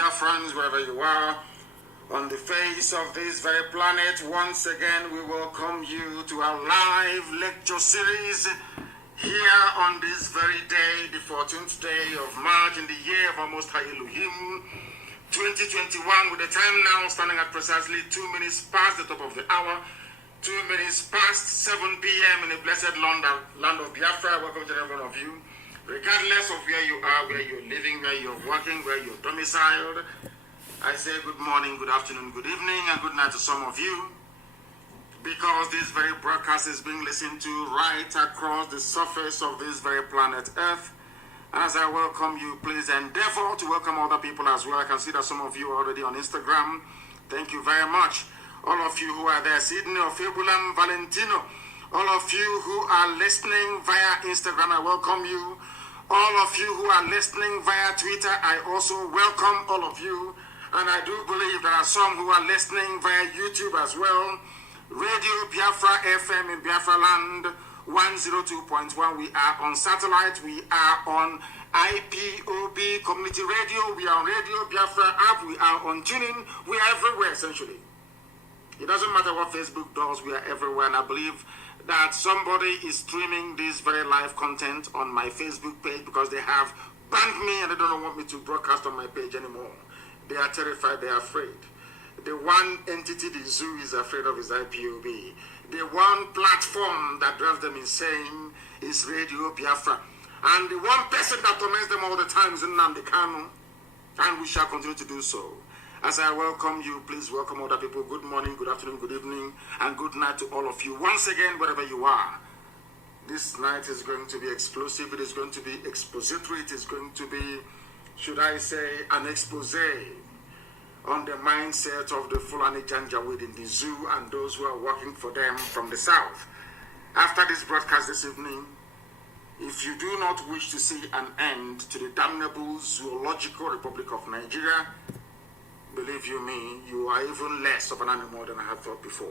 Biafrans, wherever you are, on the face of this very planet. Once again, we welcome you to our live lecture series here on this very day, the 14th day of March in the year of our Most High Elohim, 2021, with the time now standing at precisely 2 minutes past the top of the hour, 2 minutes past 7 p.m. in the blessed land of Biafra. Welcome to every one of you. Regardless of where you are, where you're living, where you're working, where you're domiciled, I say good morning, good afternoon, good evening, and good night to some of you, because this very broadcast is being listened to right across the surface of this very planet Earth. As I welcome you, please endeavor to welcome other people as well. I can see that some of you are already on Instagram. Thank you very much. All of you who are there, Sydney, Ofibulam, Valentino, all of you who are listening via Instagram, I welcome you. All of you who are listening via Twitter, I also welcome all of you. And I do believe there are some who are listening via YouTube as well. Radio Biafra FM in Biafra land, 102.1. We are on satellite. We are on IPOB Community Radio. We are on Radio Biafra app. We are on tuning. We are everywhere, essentially. It doesn't matter what Facebook does. We are everywhere. And I believe that somebody is streaming this very live content on my Facebook page because they have banned me and they don't want me to broadcast on my page anymore. They are terrified. They are afraid. The one entity the zoo is afraid of is IPOB. The one platform that drives them insane is Radio Biafra. And the one person that torments them all the time is Nnamdi Kanu. And we shall continue to do so. As I welcome you, please welcome other people. Good morning, good afternoon, good evening, and good night to all of you. Once again, wherever you are, this night is going to be explosive. It is going to be expository. It is going to be, should I say, an expose on the mindset of the Fulani Janjaweed in the zoo and those who are working for them from the south. After this broadcast this evening, if you do not wish to see an end to the damnable zoological Republic of Nigeria, believe you me, you are even less of an animal than I have thought before.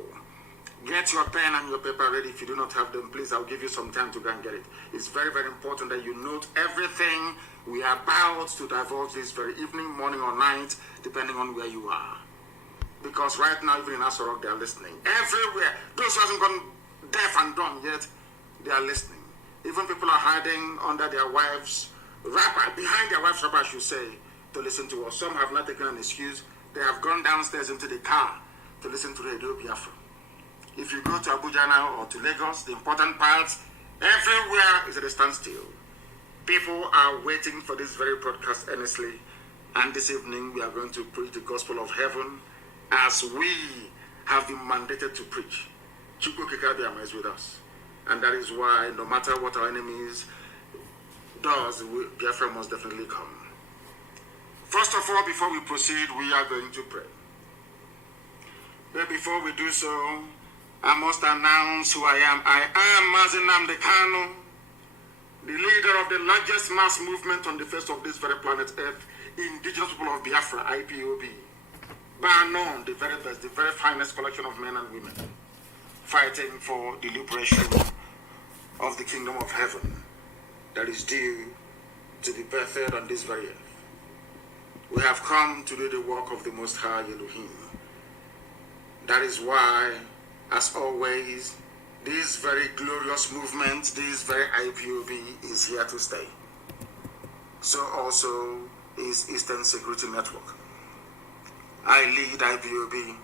Get your pen and your paper ready. If you do not have them, please, I'll give you some time to go and get it. It's very, very important that you note everything we are about to divulge this very evening, morning, or night, depending on where you are. Because right now, even in Asorok, they are listening. Everywhere. Those who haven't gone deaf and dumb yet, they are listening. Even people are hiding under their wives' wrapper, behind their wives' wrapper, I should say, to listen to us. Some have not taken an excuse. They have gone downstairs into the car to listen to Radio Biafra. If you go to Abuja now or to Lagos, the important parts, everywhere is at a standstill. People are waiting for this very broadcast earnestly. And this evening, we are going to preach the gospel of heaven as we have been mandated to preach. Chukwu Kikabiyama is with us. And that is why, no matter what our enemies does, Biafra must definitely come. First of all, before we proceed, we are going to pray. But before we do so, I must announce who I am. I am Mazi Nnamdi Kanu, the leader of the largest mass movement on the face of this very planet Earth, indigenous people of Biafra, IPOB. Bar none, the very best, the very finest collection of men and women, fighting for the liberation of the kingdom of heaven that is due to be birthed on this very earth. We have come to do the work of the Most High Elohim. That is why, as always, this very glorious movement, this very IPOB is here to stay. So also is Eastern Security Network. I lead IPOB.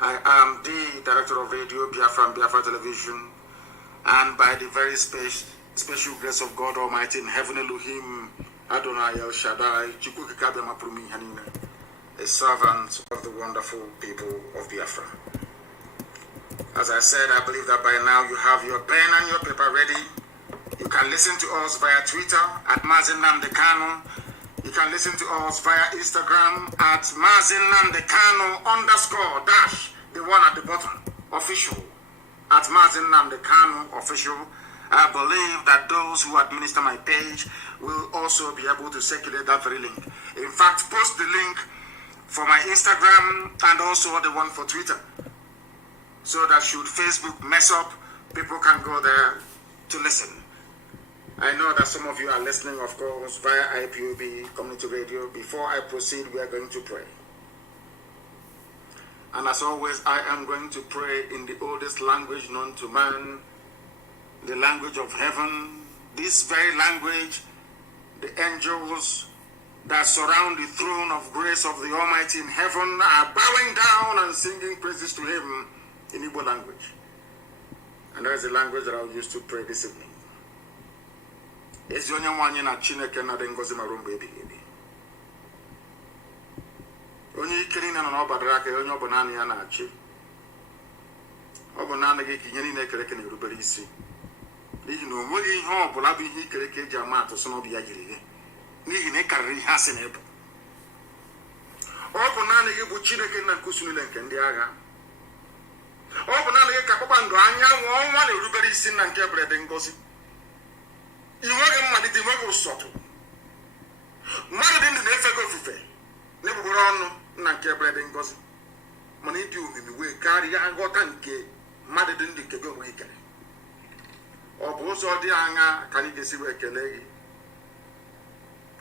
I am the director of Radio Biafra and Biafra Television. And by the very special grace of God Almighty in heaven, Elohim, Adonai El Shaddai, Chukwu Kikabiyama Prumi Hanine, a servant of the wonderful people of Biafra. As I said, I believe that by now you have your pen and your paper ready. You can listen to us via Twitter at Mazi Nnamdi Kanu. You can listen to us via Instagram at Mazi Nnamdi Kanu _ the one at the bottom, official, at Mazi Nnamdi Kanu official. I believe that those who administer my page will also be able to circulate that very link. In fact, post the link for my Instagram and also the one for Twitter, so that should Facebook mess up, people can go there to listen. I know that some of you are listening, of course, via IPOB Community Radio. Before I proceed, we are going to pray. And as always, I am going to pray in the oldest language known to man, the language of heaven. This very language, the angels that surround the throne of grace of the Almighty in heaven are bowing down and singing praises to Him in Igbo language. And that is the language that I will use to pray this evening. Ezi onye nwanyi na Chineke na de ngozi marumbe ebighị. Onye ike niile nọ n'ọbara aka onye ọbụ naanị ya na-achị. Ọ bụ naanị gị ka ihe niile ekere eke na-erubere isi. N'ihi na o nweghị ihe ọ bụla bụ ihe ikere eke eji ama atụ sị na ọ bụ ya jiri gị. N'ihi na ị karịrị ihe asị na ịbụ. Ọ bụ naanị gị bụ Chineke nna nke usu niile nke ndị agha. Ọ bụ naanị gị ka kpakpando anyanwụ ọnwa na-erubere isi nna nke ebere dị ngọzi. Inweghị mmalite, inweghị ụsọtụ. Mmadụ dị ndụ na-efe gị ofufe n'egbugbere ọnụ nna nke ebere dị ngọzi. Mana ịdị omimi wee karịa nghọta nke mmadụ dị ndụ nke gị onwe ikere. Ọ bụ ụzọ dị aṅa ka anyị ga-esi wee kelee gị.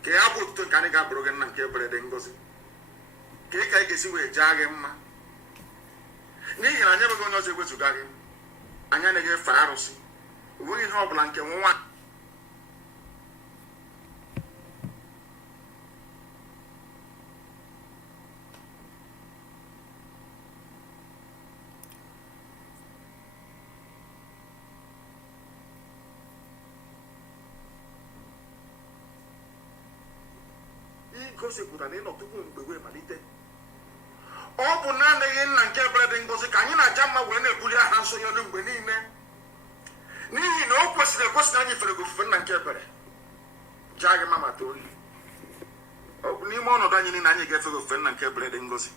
Ka ya bụ otuto nke anyị ga-abụrụ gị nna nke ebere dị ngọzi. Ka ị ka anyị ga-esi wee jaa gị mma. N'ihi na anyị enweghị onye ọzọ ewezuga gị. Anyị anaghị efe arụsị. O nweghị ihe ọ bụla nke nwa gosipụtara ịnọ tupu mgbe wee malite. Ọ bụ naanị gị nna nke ebere dị ngọzi ka anyị na-aja mma wee na-ebuli aha nsọ ya elu mgbe niile. N'ihi na o kwesịrị ekwesị na anyị fere gị ofufe nna nke ebere. Jaa gị mma ma too gị. Ọ bụ n'ime ọnọdụ anyị niile anyị ga-efe gị ofufe nna nke ebere dị ngọzi.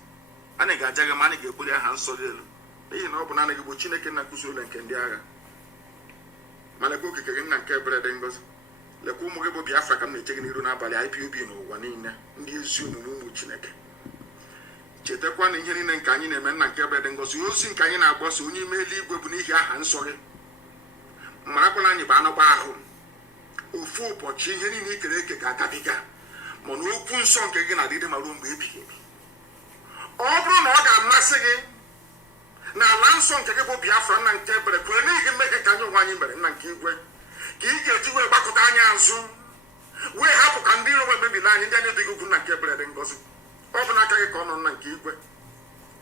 Anyị ga-aja gị ma anyị ga-ebuli aha nsọ ya elu. N'ihi na ọ bụ naanị gị bụ Chineke nna nke usu niile nke ndị agha. Ma lekwa okike gị nna nke ebere dị ngọzi. Lekwa ụmụ gị bụ Biafra ka m na-eche gị n'iru n'abalị IPOB n'ụwa niile ndị ezi omume ụmụ Chineke. Chetakwa na ihe niile nke anyị na-eme nna nke ebere dị ngọzi, ozi nke anyị na-agbasa onye ime eluigwe bụ n'ihi aha nsọ gị. Marakwala anyị bụ anọgba ahụ. Ofu ụbọchị ihe niile ikere eke ga-agabiga, mana okwu nsọ nke gị na-adịdị ma ruo mgbe ebighị ebi. Ọ bụrụ na ọ ga-amasị gị na ala nsọ nke gị bụ Biafra nna nke ebere kwere n'ihi mmehie ka anyị onwe anyị mere nna nke igwe, ka ị ga-eji wee gbakọta anya azụ wee hapụ ka ndị iro mebila anyị ndị anyị dịghị ugwu nna nke ebere dị ngọzi. Ọ bụ n'aka gị ka ọ nọ nna nke igwe.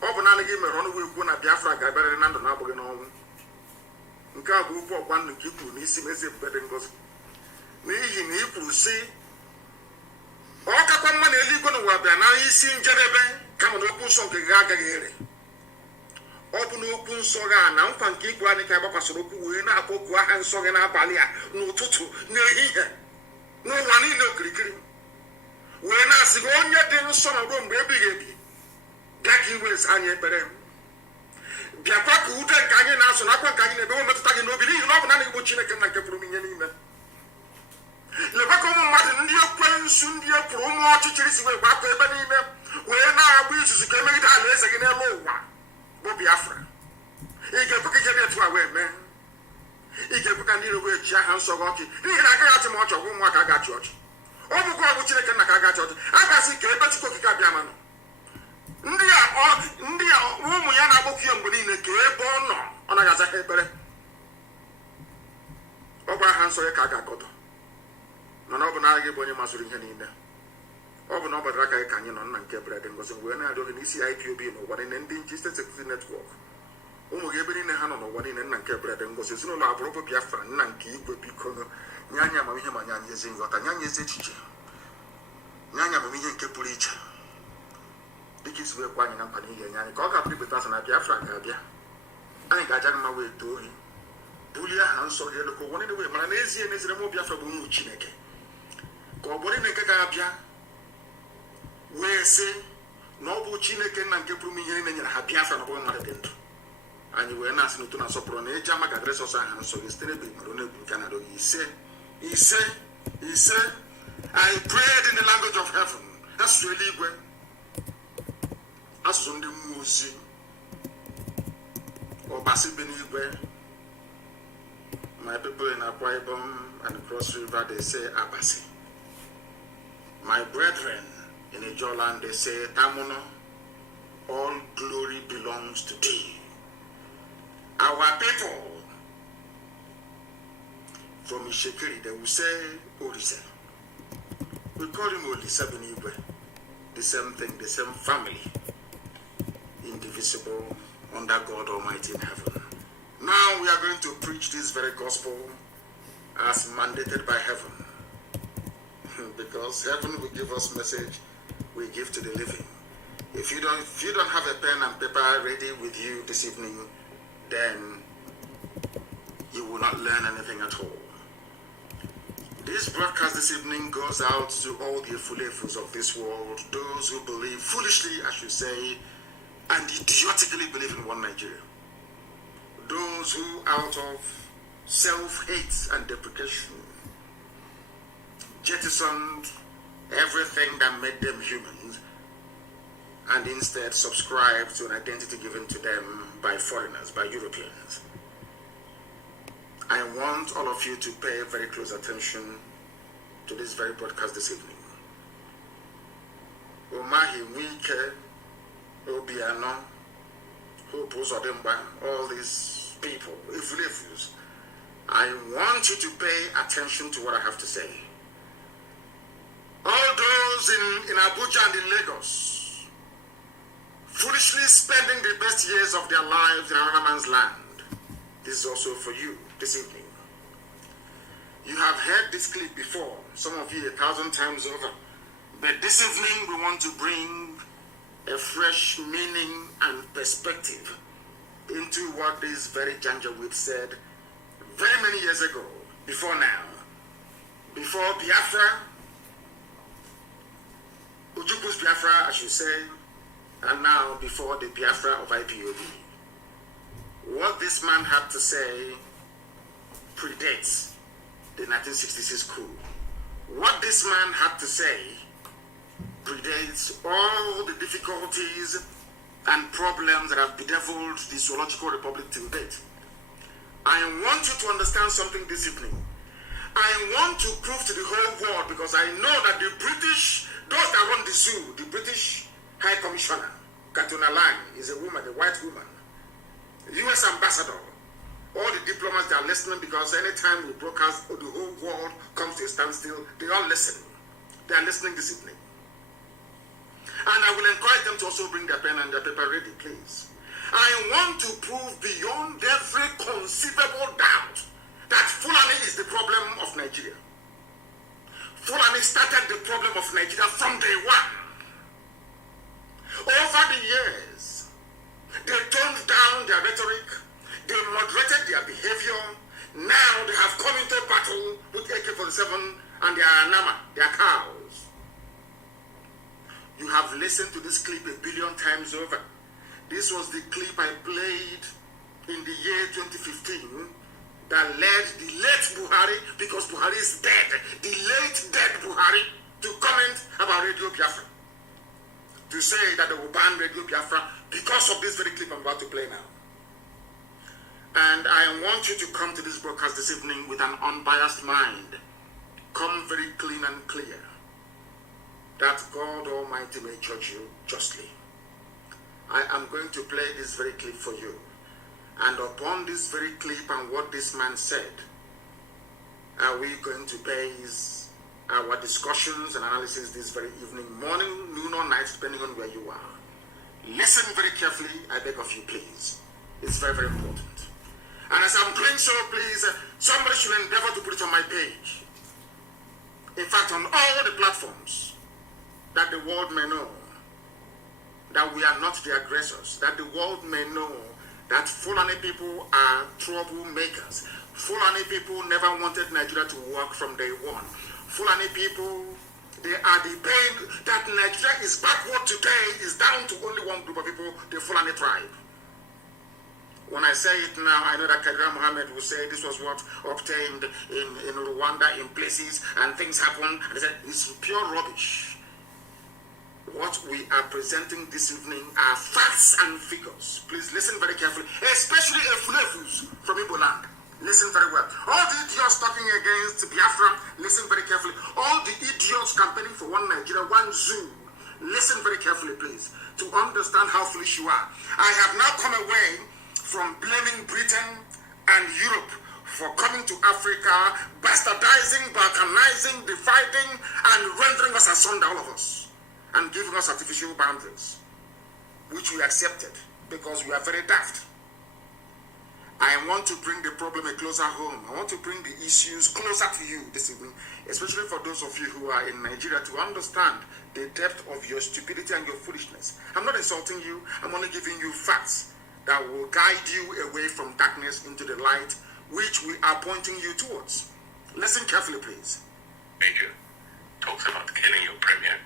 Ọ bụ naanị gị mere ọnụ wee kwuo na Biafra ga-abịarịrị na ndụ na-abụghị n'ọnwụ. Nke a bụ okwu ọgwa ndụ nke i kwuru n'isi mezi ebube dị ngọzi. N'ihi na i kwuru sị ọ kakwa mma na eluigwe n'ụwa bịa na isi njedebe kama na okwu nsọ nke gị agaghị ere. Ọ bụ n'okwu nsọ gị a na nkwa nke ikwu anyị ka agbakwasịrị okwu wee na-akpọ okwu aha nsọ gị n'abalị a n'ụtụtụ n'ehihie n'ụwa niile okirikiri wee na-asị gị onye dị nsọ na ruo mgbe ebighị ebi bịa ka iwe ezi anyị ekpere. Bịakwa ka ude nke anyị na-asụ na akwa nke anyị na-ebe metụta gị n'obi n'ihi na ọ bụ naanị gị bụ Chineke nna nke pụrụ m ihe niile. Lekwa ka ụmụ mmadụ ndị ekwensu ndị ekwuru ụmụ ọchịchịrị si wee gbakọ ebe niile wee na-agba izuzu ka emegide ala eze gị n'elu ụwa bụ Biafra. Ị ga-ekwe ka ihe dị etu a wee mee. Ị ga-ekwe ka ndị iro wee ji aha nsọ gị ọchị n'ihi na agaghị achị ma ọchị ọgwụ ụmụaka agachi ọchị. Ọ bụkwa ọgwụ Chineke nna ka agachi ọchị. A ga-asị ka ebe Chukwu okike abịa manụ. Ndị a ụmụ ya na-agbakọ ya mgbe niile ka ebe ọ nọ ọ naghị aza ha ekpere. Ọ bụ aha nsọ ya ka a ga-akọdọ. Mana ọ bụ naanị gị bụ onye masịrị ihe niile. Ọ bụ na ọ gbadara aka gị ka anyị nọ nna nke ebere dị ngọzi wee na-arịọ gị n'isi IPOB n'ụwa niile ndị nche State Security Network. Ụmụ gị ebe niile ha nọ n'ụwa niile nna nke ebere dị ngọzi ezinụlọ abụrụ bụ Biafra nna nke igwe biko nye anyị amamihe ma nye anyị ezi nghọta, nye anyị ezi echiche, nye anyị amamihe nke pụrụ iche dịka isi wee kwa anyị na nkwa n'ihe nye anyị ka ọ ga-abụrụ ibeta asị na Biafra ga-abịa. Anyị ga-aja gị mma wee too ohi bulie aha nsọ gị elu ka ụwa niile wee mara n'ezie n'ezire mụ Biafra bụ ụmụ Chineke. Ka ọ bụrụ na nke ga-abịa wee sị na ọ bụ Chineke nna nke pụrụ m ihe niile nyere ha Biafra na ọbụghị mmadụ dị ndụ. Anyị wee na-asị n'uto na asọpụrụ na eji ama ga adịrị sọsọ aha nsọ gị site n'ebe mmadụ na-ebu nke na adọghị ise. I prayed in the language of heaven. Asụsụ eluigwe, asụsụ ndị mmụọ ozi, ọbasi be n'igwe, My people in Akwa Ibom and Cross River, they say Abasi. My brethren in Ijoland, they say Tamuno. All glory belongs to thee. Our people from Ishekiri, they will say Orisa. We call him Olisa Benigwe. The same thing, the same family. Indivisible under God Almighty in heaven. Now we are going to preach this very gospel as mandated by heaven. Because heaven will give us message we give to the living. If you don't have a pen and paper ready with you this evening, then you will not learn anything at all. This broadcast this evening goes out to all the Efulefus of this world, those who believe foolishly, I should say, and idiotically believe in one Nigeria. Those who, out of self-hate and deprecation, jettisoned everything that made them humans and instead subscribed to an identity given to them by foreigners, by Europeans. I want all of you to pay very close attention to this very broadcast this evening. Omahi Wike, Obiano, Hopos Odemba, all these people, Ifulefus, I want you to pay attention to what I have to say. All those in Abuja and in Lagos, foolishly spending the best years of their lives in another man's land. This is also for you this evening. You have heard this clip before, some of you 1,000 times over. But this evening we want to bring a fresh meaning and perspective into what this very Janjaweed said very many years ago, before now. Before Biafra, Ujuku's Biafra, I should say, and now before the Biafra of IPOB. What this man had to say predates the 1966 coup. What this man had to say predates all the difficulties and problems that have bedeviled the Zoological Republic till date. I want you to understand something this evening. I want to prove to the whole world, because I know that the British, those that run the zoo, the British High Commissioner, Katuna Lang, is a woman, a white woman. US ambassador, all the diplomats, they are listening, because anytime we broadcast, the whole world comes to a standstill, they all listen. They are listening this evening. And I will encourage them to also bring their pen and their paper ready, please. I want to prove beyond every conceivable doubt that Fulani is the problem of Nigeria. Fulani started the problem of Nigeria from day one. Over the years, they toned down their rhetoric, they moderated their behavior. Now they have come into battle with AK-47 and their Anama, their cows. You have listened to this clip 1 billion times over. This was the clip I played in the year 2015 that led the late Buhari, because Buhari is dead, the late dead Buhari, to comment about Radio Biafra. To say that they will ban Radio Biafra because of this very clip I'm about to play now. And I want you to come to this broadcast this evening with an unbiased mind. Come very clean and clear, that God Almighty may judge you justly. I am going to play this very clip for you. And upon this very clip and what this man said, are we going to base our discussions and analysis this very evening, morning, noon or night, depending on where you are. Listen very carefully, I beg of you, please. It's very, very important. And as I'm doing so, please, somebody should endeavor to put it on my page. In fact, on all the platforms, that the world may know that we are not the aggressors, that the world may know that Fulani people are troublemakers. Fulani people never wanted Nigeria to work from day one. Fulani people, they are the pain that Nigeria is backward today is down to only one group of people, the Fulani tribe. When I say it now, I know that Kadra Mohammed will say this was what obtained in Rwanda in places and things happened. And they said it's pure rubbish. What we are presenting this evening are facts and figures. Please listen very carefully, especially Efulefus from Igbo land. listen very well. All the idiots talking against Biafra, listen very carefully. All the idiots campaigning for one Nigeria, one zoo, listen very carefully, please, to understand how foolish you are. I have now come away from blaming Britain and Europe for coming to Africa, bastardizing, balkanizing, dividing, and rendering us asunder, all of us, and giving us artificial boundaries, which we accepted because we are very daft. I want to bring the problem a closer home. I want to bring the issues closer to you this evening, especially for those of you who are in Nigeria, to understand the depth of your stupidity and your foolishness. I'm not insulting you. I'm only giving you facts that will guide you away from darkness into the light, which we are pointing you towards. Listen carefully, please. Major talks about killing your premier.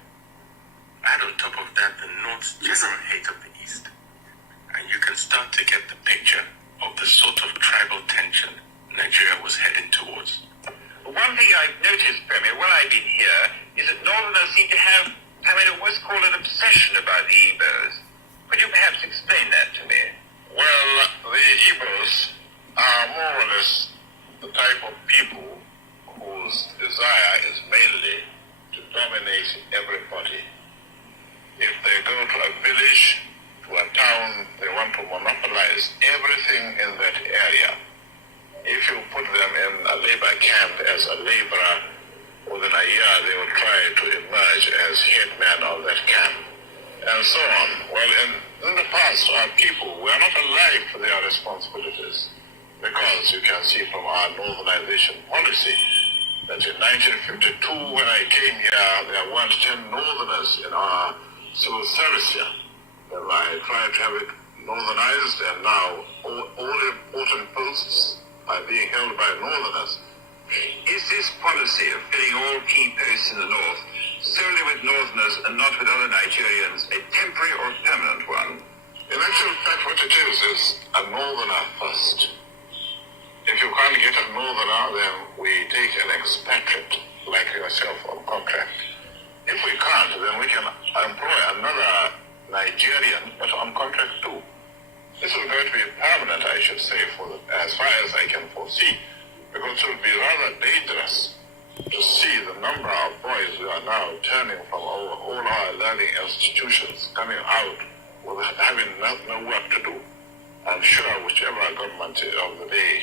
Add on top of that the North's general hate of the East, and you can start to get the picture of the sort of tribal tension Nigeria was heading towards. One thing I've noticed, Premier, while I've been here, is that Northerners seem to have, what's called an obsession about the Igbos. Could you perhaps explain that to me? Well, the Igbos are more or less the type of people whose desire is mainly to dominate everybody. If they go to a village, to a town, they want to monopolize everything in that area. If you put them in a labor camp as a laborer, within a year they will try to emerge as headman of that camp, and so on. Well, in the past, our people were not alive to their responsibilities, because you can see from our northernization policy that in 1952, when I came here, there weren't 10 northerners in our civil service here. Well, I tried to have it northernized, and now all important posts are being held by northerners. Is this policy of filling all key posts in the north solely with northerners and not with other Nigerians a temporary or permanent one? In actual fact, what it is a northerner first. If you can't get a northerner, then we take an expatriate like yourself on contract. If we can't, then we can employ another Nigerian, but on contract too. This is going to be permanent, I should say, as far as I can foresee, because it would be rather dangerous to see the number of boys who are now turning from all our learning institutions, coming out with having no work to do. I'm sure whichever government of the day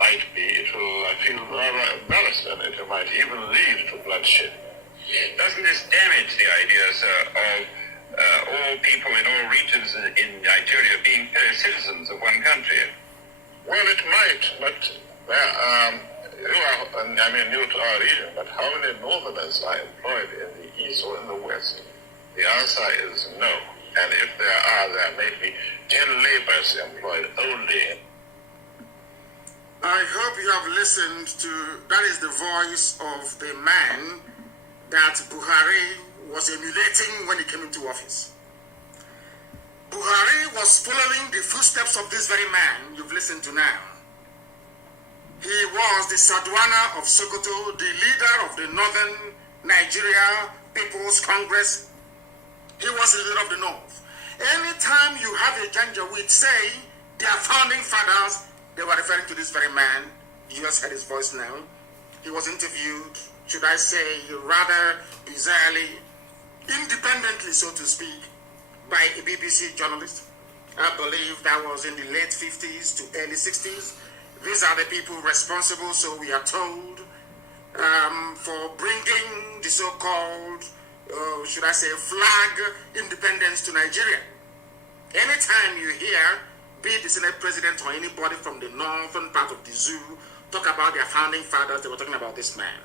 might be, it will feel rather embarrassed, and it might even lead to bloodshed. Doesn't this damage the idea, sir, of all people in all regions in Nigeria being fellow citizens of one country? Well, it might, but you are new to our region, but how many northerners are employed in the east or in the west? The answer is no. And if there may be 10 laborers employed only. I hope you have listened to, that is the voice of the man that Buhari was emulating when he came into office. Buhari was following the footsteps of this very man you've listened to now. He was the Sadwana of Sokoto, the leader of the Northern Nigeria People's Congress. He was the leader of the North. Anytime you have a Janjaweed say their founding fathers, they were referring to this very man. You just heard his voice now. He was interviewed, should I say, rather bizarrely, independently, so to speak, by a BBC journalist. I believe that was in the late 50s to early 60s. These are the people responsible, so we are told, for bringing the so-called, should I say, flag independence to Nigeria. Anytime you hear, be it the Senate President or anybody from the northern part of the zoo, talk about their founding fathers, they were talking about this man.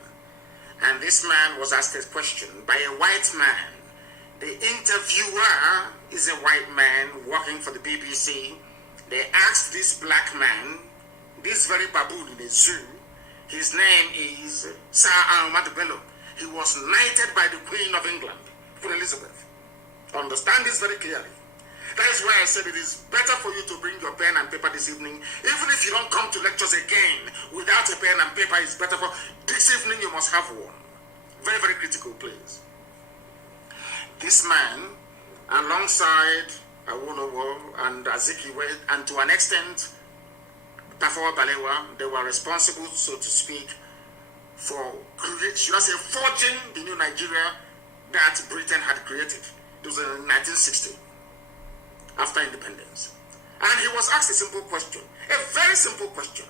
And this man was asked a question by a white man. The interviewer is a white man working for the BBC. They asked this black man, this very baboon in the zoo, his name is Sir Ahmad Bello. He was knighted by the Queen of England, Queen Elizabeth. Understand this very clearly. That is why I said it is better for you to bring your pen and paper this evening. Even if you don't come to lectures again without a pen and paper, it's better for this evening you must have one. Very, very critical, please. This man, alongside Awolowo and Azikiwe, and to an extent, Tafawa Balewa, they were responsible, so to speak, for forging the new Nigeria that Britain had created. It was in 1960, after independence. And he was asked a simple question, a very simple question.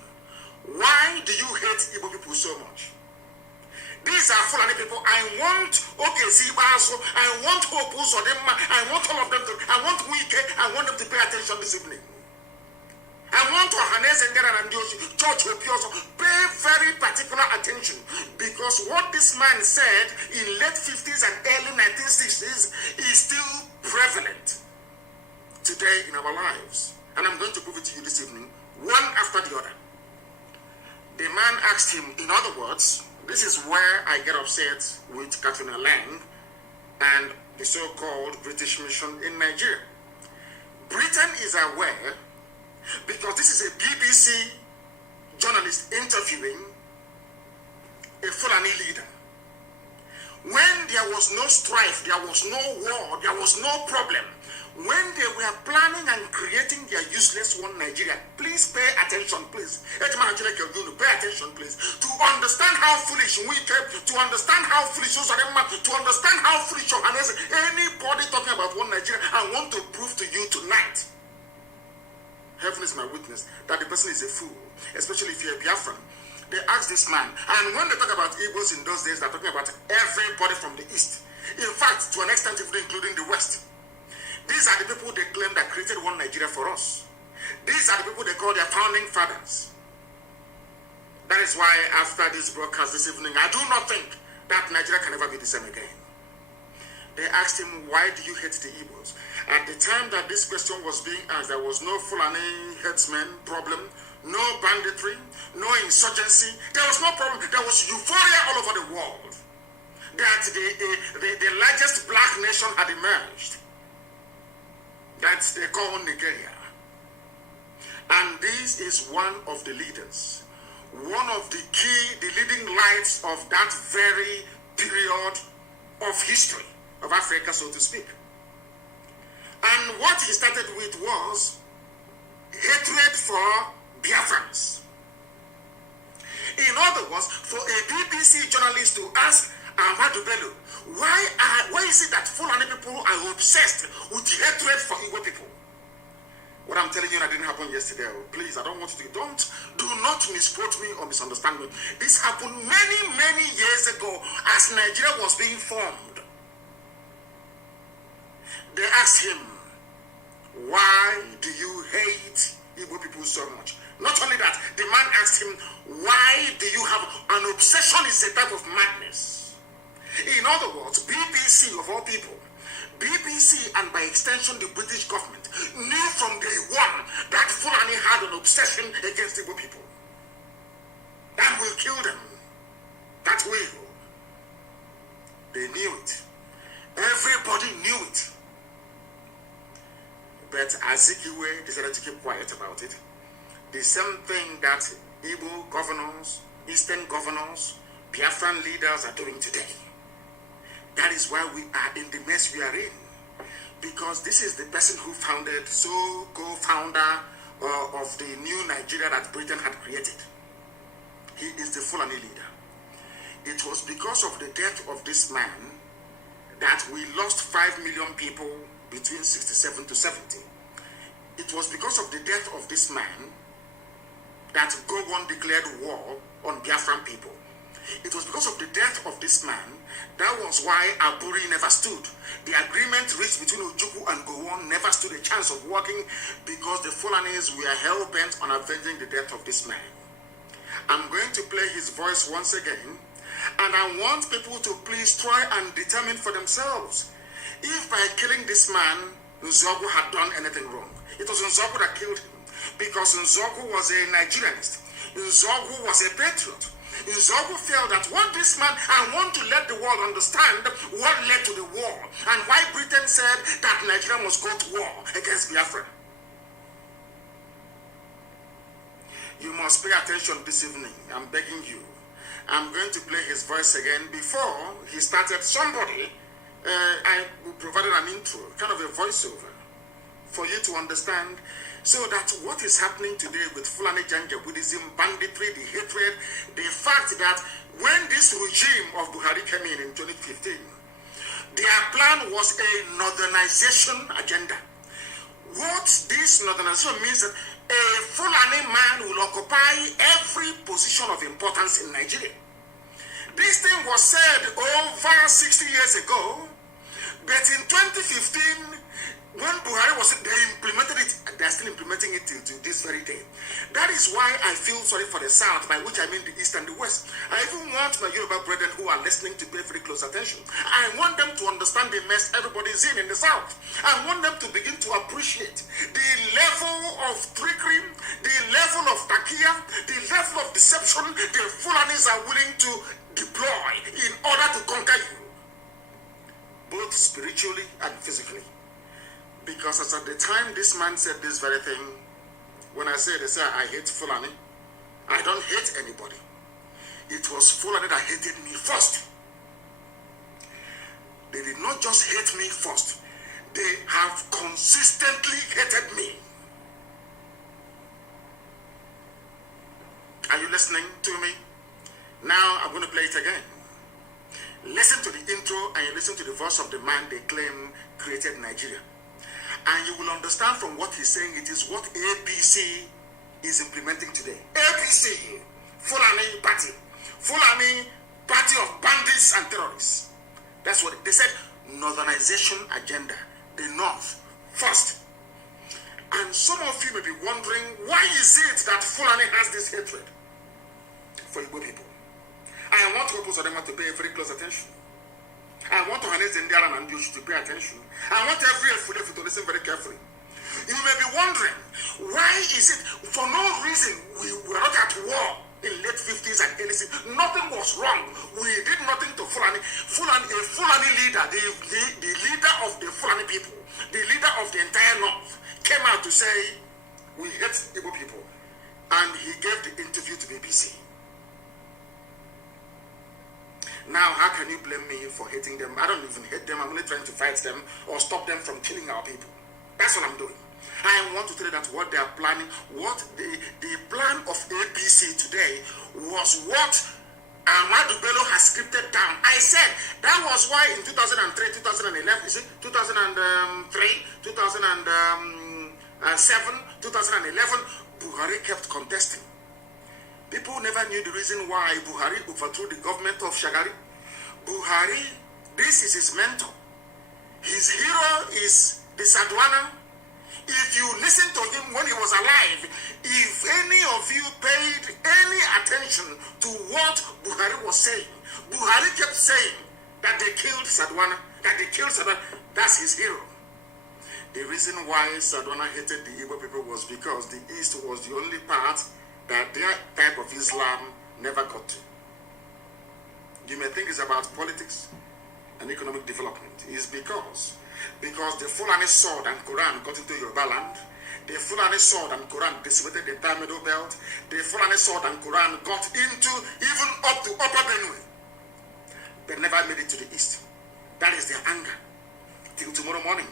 Why do you hate Igbo people so much? These are Fulani people. I want Okesibaso, I want Hopu Zodema, I want all of them to, I want Wike, I want them to pay attention this evening. I want Ohanes and Church Opioso pay very particular attention, because what this man said in late 50s and early 1960s is still prevalent today in our lives. And I'm going to prove it to you this evening, one after the other. The man asked him, in other words, this is where I get upset with Katrina Lang and the so-called British mission in Nigeria. Britain is aware, because this is a BBC journalist interviewing a Fulani leader. When there was no strife, there was no war, there was no problem, when they were planning and creating their useless one Nigeria, please pay attention, please. Pay attention, please. To understand how foolish we came, to understand how foolish to understand how foolish anybody talking about one Nigeria, I want to prove to you tonight. Heaven is my witness that the person is a fool, especially if you're a Biafran. They asked this man, and when they talk about Igbos in those days, they're talking about everybody from the East. In fact, to an extent, including the West. These are the people they claim that created one Nigeria for us. These are the people they call their founding fathers. That is why after this broadcast this evening, I do not think that Nigeria can ever be the same again. They asked him, why do you hate the Igbos? At the time that this question was being asked, there was no Fulani headsman problem, no banditry, no insurgency. There was no problem. There was euphoria all over the world that the largest black nation had emerged. That they call Nigeria. And this is one of the leaders, one of the leading lights of that very period of history of Africa, so to speak. And what he started with was hatred for Biafrans. In other words, for a BBC journalist to ask Ahmadu Bello, why is it that Fulani people are obsessed with hatred for Igbo people? What I'm telling you that didn't happen yesterday. Please, I don't want you to, do not misquote me or misunderstand me. This happened many, many years ago as Nigeria was being formed. They asked him, why do you hate Igbo people so much? Not only that, the man asked him, why do you have an obsession? Is a type of madness. In other words, BBC of all people, BBC and by extension the British government knew from day one that Fulani had an obsession against Igbo people. That will kill them. That will. They knew it. Everybody knew it. But Azikiwe decided to keep quiet about it. The same thing that Igbo governors, Eastern governors, Biafran leaders are doing today. That is why we are in the mess we are in. Because this is the person who founded, co-founder of the new Nigeria that Britain had created. He is the Fulani leader. It was because of the death of this man that we lost 5 million people between 67 to 70. It was because of the death of this man that Gogon declared war on Biafran people. It was because of the death of this man, that was why Aburi never stood. The agreement reached between Ojukwu and Gowon never stood a chance of working, because the Fulanis were hell-bent on avenging the death of this man. I'm going to play his voice once again, and I want people to please try and determine for themselves if by killing this man, Nzogu had done anything wrong. It was Nzogu that killed him, because Nzogu was a Nigerianist. Nzogu was a patriot. Nzogu felt that what this man, I want to let the world understand what led to the war and why Britain said that Nigeria must go to war against Biafra. You must pay attention this evening. I'm begging you. I'm going to play his voice again. Before he started, I provided an intro, kind of a voiceover, for you to understand So that what is happening today with Fulani Janjaweedism, banditry, the hatred, the fact that when this regime of Buhari came in 2015, their plan was a northernization agenda. What this northernization means that a Fulani man will occupy every position of importance in Nigeria. This thing was said over 60 years ago, but in 2015, when Buhari was, they implemented it, they are still implementing it till this very day. That is why I feel sorry for the South, by which I mean the East and the West. I even want my Yoruba brethren who are listening to pay very close attention. I want them to understand the mess everybody is in the South. I want them to begin to appreciate the level of trickery, the level of takia, the level of deception the Fulanis are willing to deploy in order to conquer you, both spiritually and physically. Because as at the time this man said this very thing, when I say I hate Fulani, I don't hate anybody. It was Fulani that hated me first. They did not just hate me first, they have consistently hated me. Are you listening to me? Now I'm going to play it again. Listen to the intro and you listen to the voice of the man they claim created Nigeria. And you will understand from what he's saying, it is what APC is implementing today. APC, Fulani Party. Fulani Party of Bandits and Terrorists. That's what they said, northernization agenda. The North first. And some of you may be wondering, why is it that Fulani has this hatred for Igbo people? I want people to pay very close attention. I want to harness Indiana and English to pay attention. I want every Fulefu to listen very carefully. You may be wondering, why is it, for no reason, we were not at war in late 50s and early 60s. Nothing was wrong. We did nothing to Fulani. A Fulani leader, the leader of the Fulani people, the leader of the entire North, came out to say, we hate Igbo people. And he gave the interview to BBC. Now, how can you blame me for hating them? I don't even hate them. I'm only trying to fight them or stop them from killing our people. That's what I'm doing. I want to tell you that what they are planning, what the plan of APC today was what Ahmadu Bello has scripted down. I said that was why in 2003, 2011, is it 2003, 2007, 2011, Buhari kept contesting. People never knew the reason why Buhari overthrew the government of Shagari. Buhari, this is his mentor. His hero is the Sadwana. If you listen to him when he was alive, if any of you paid any attention to what Buhari was saying, Buhari kept saying that they killed Sadwana, that they killed Sadwana. That's his hero. The reason why Sadwana hated the Igbo people was because the East was the only part that their type of Islam never got to. You may think it's about politics and economic development. It's because the Fulani sword and Quran got into Yoruba land. The Fulani sword and Quran decimated the entire Middle Belt. The Fulani sword and Quran got into even up to Upper Benue. They never made it to the East. That is their anger. Till tomorrow morning.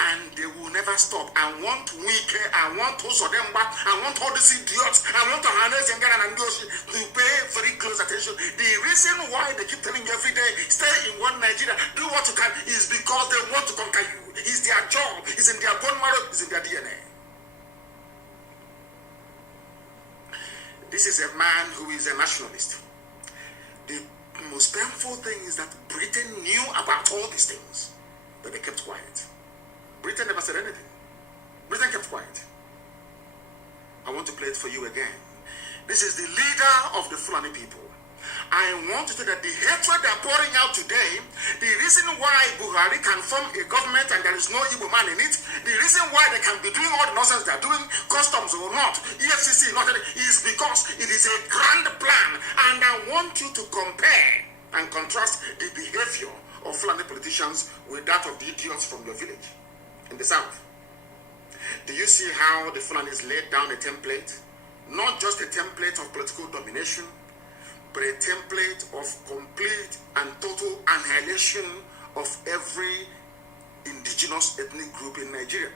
And they will never stop. I want Wike, I want Osodemba, I want all these idiots, I want to harness and to pay very close attention. The reason why they keep telling you every day, stay in one Nigeria, do what you can, is because they want to conquer you. It's their job, it's in their bone marrow, it's in their DNA. This is a man who is a nationalist. The most painful thing is that Britain knew about all these things, but they kept quiet. Britain never said anything. Britain kept quiet. I want to play it for you again. This is the leader of the Fulani people. I want to say that the hatred they're pouring out today, the reason why Buhari can form a government and there is no Igbo man in it, the reason why they can be doing all the nonsense they're doing, customs or not, EFCC not, is because it is a grand plan. And I want you to compare and contrast the behavior of Fulani politicians with that of the idiots from your village in the South. Do you see how the Fulanis laid down a template? Not just a template of political domination, but a template of complete and total annihilation of every indigenous ethnic group in Nigeria.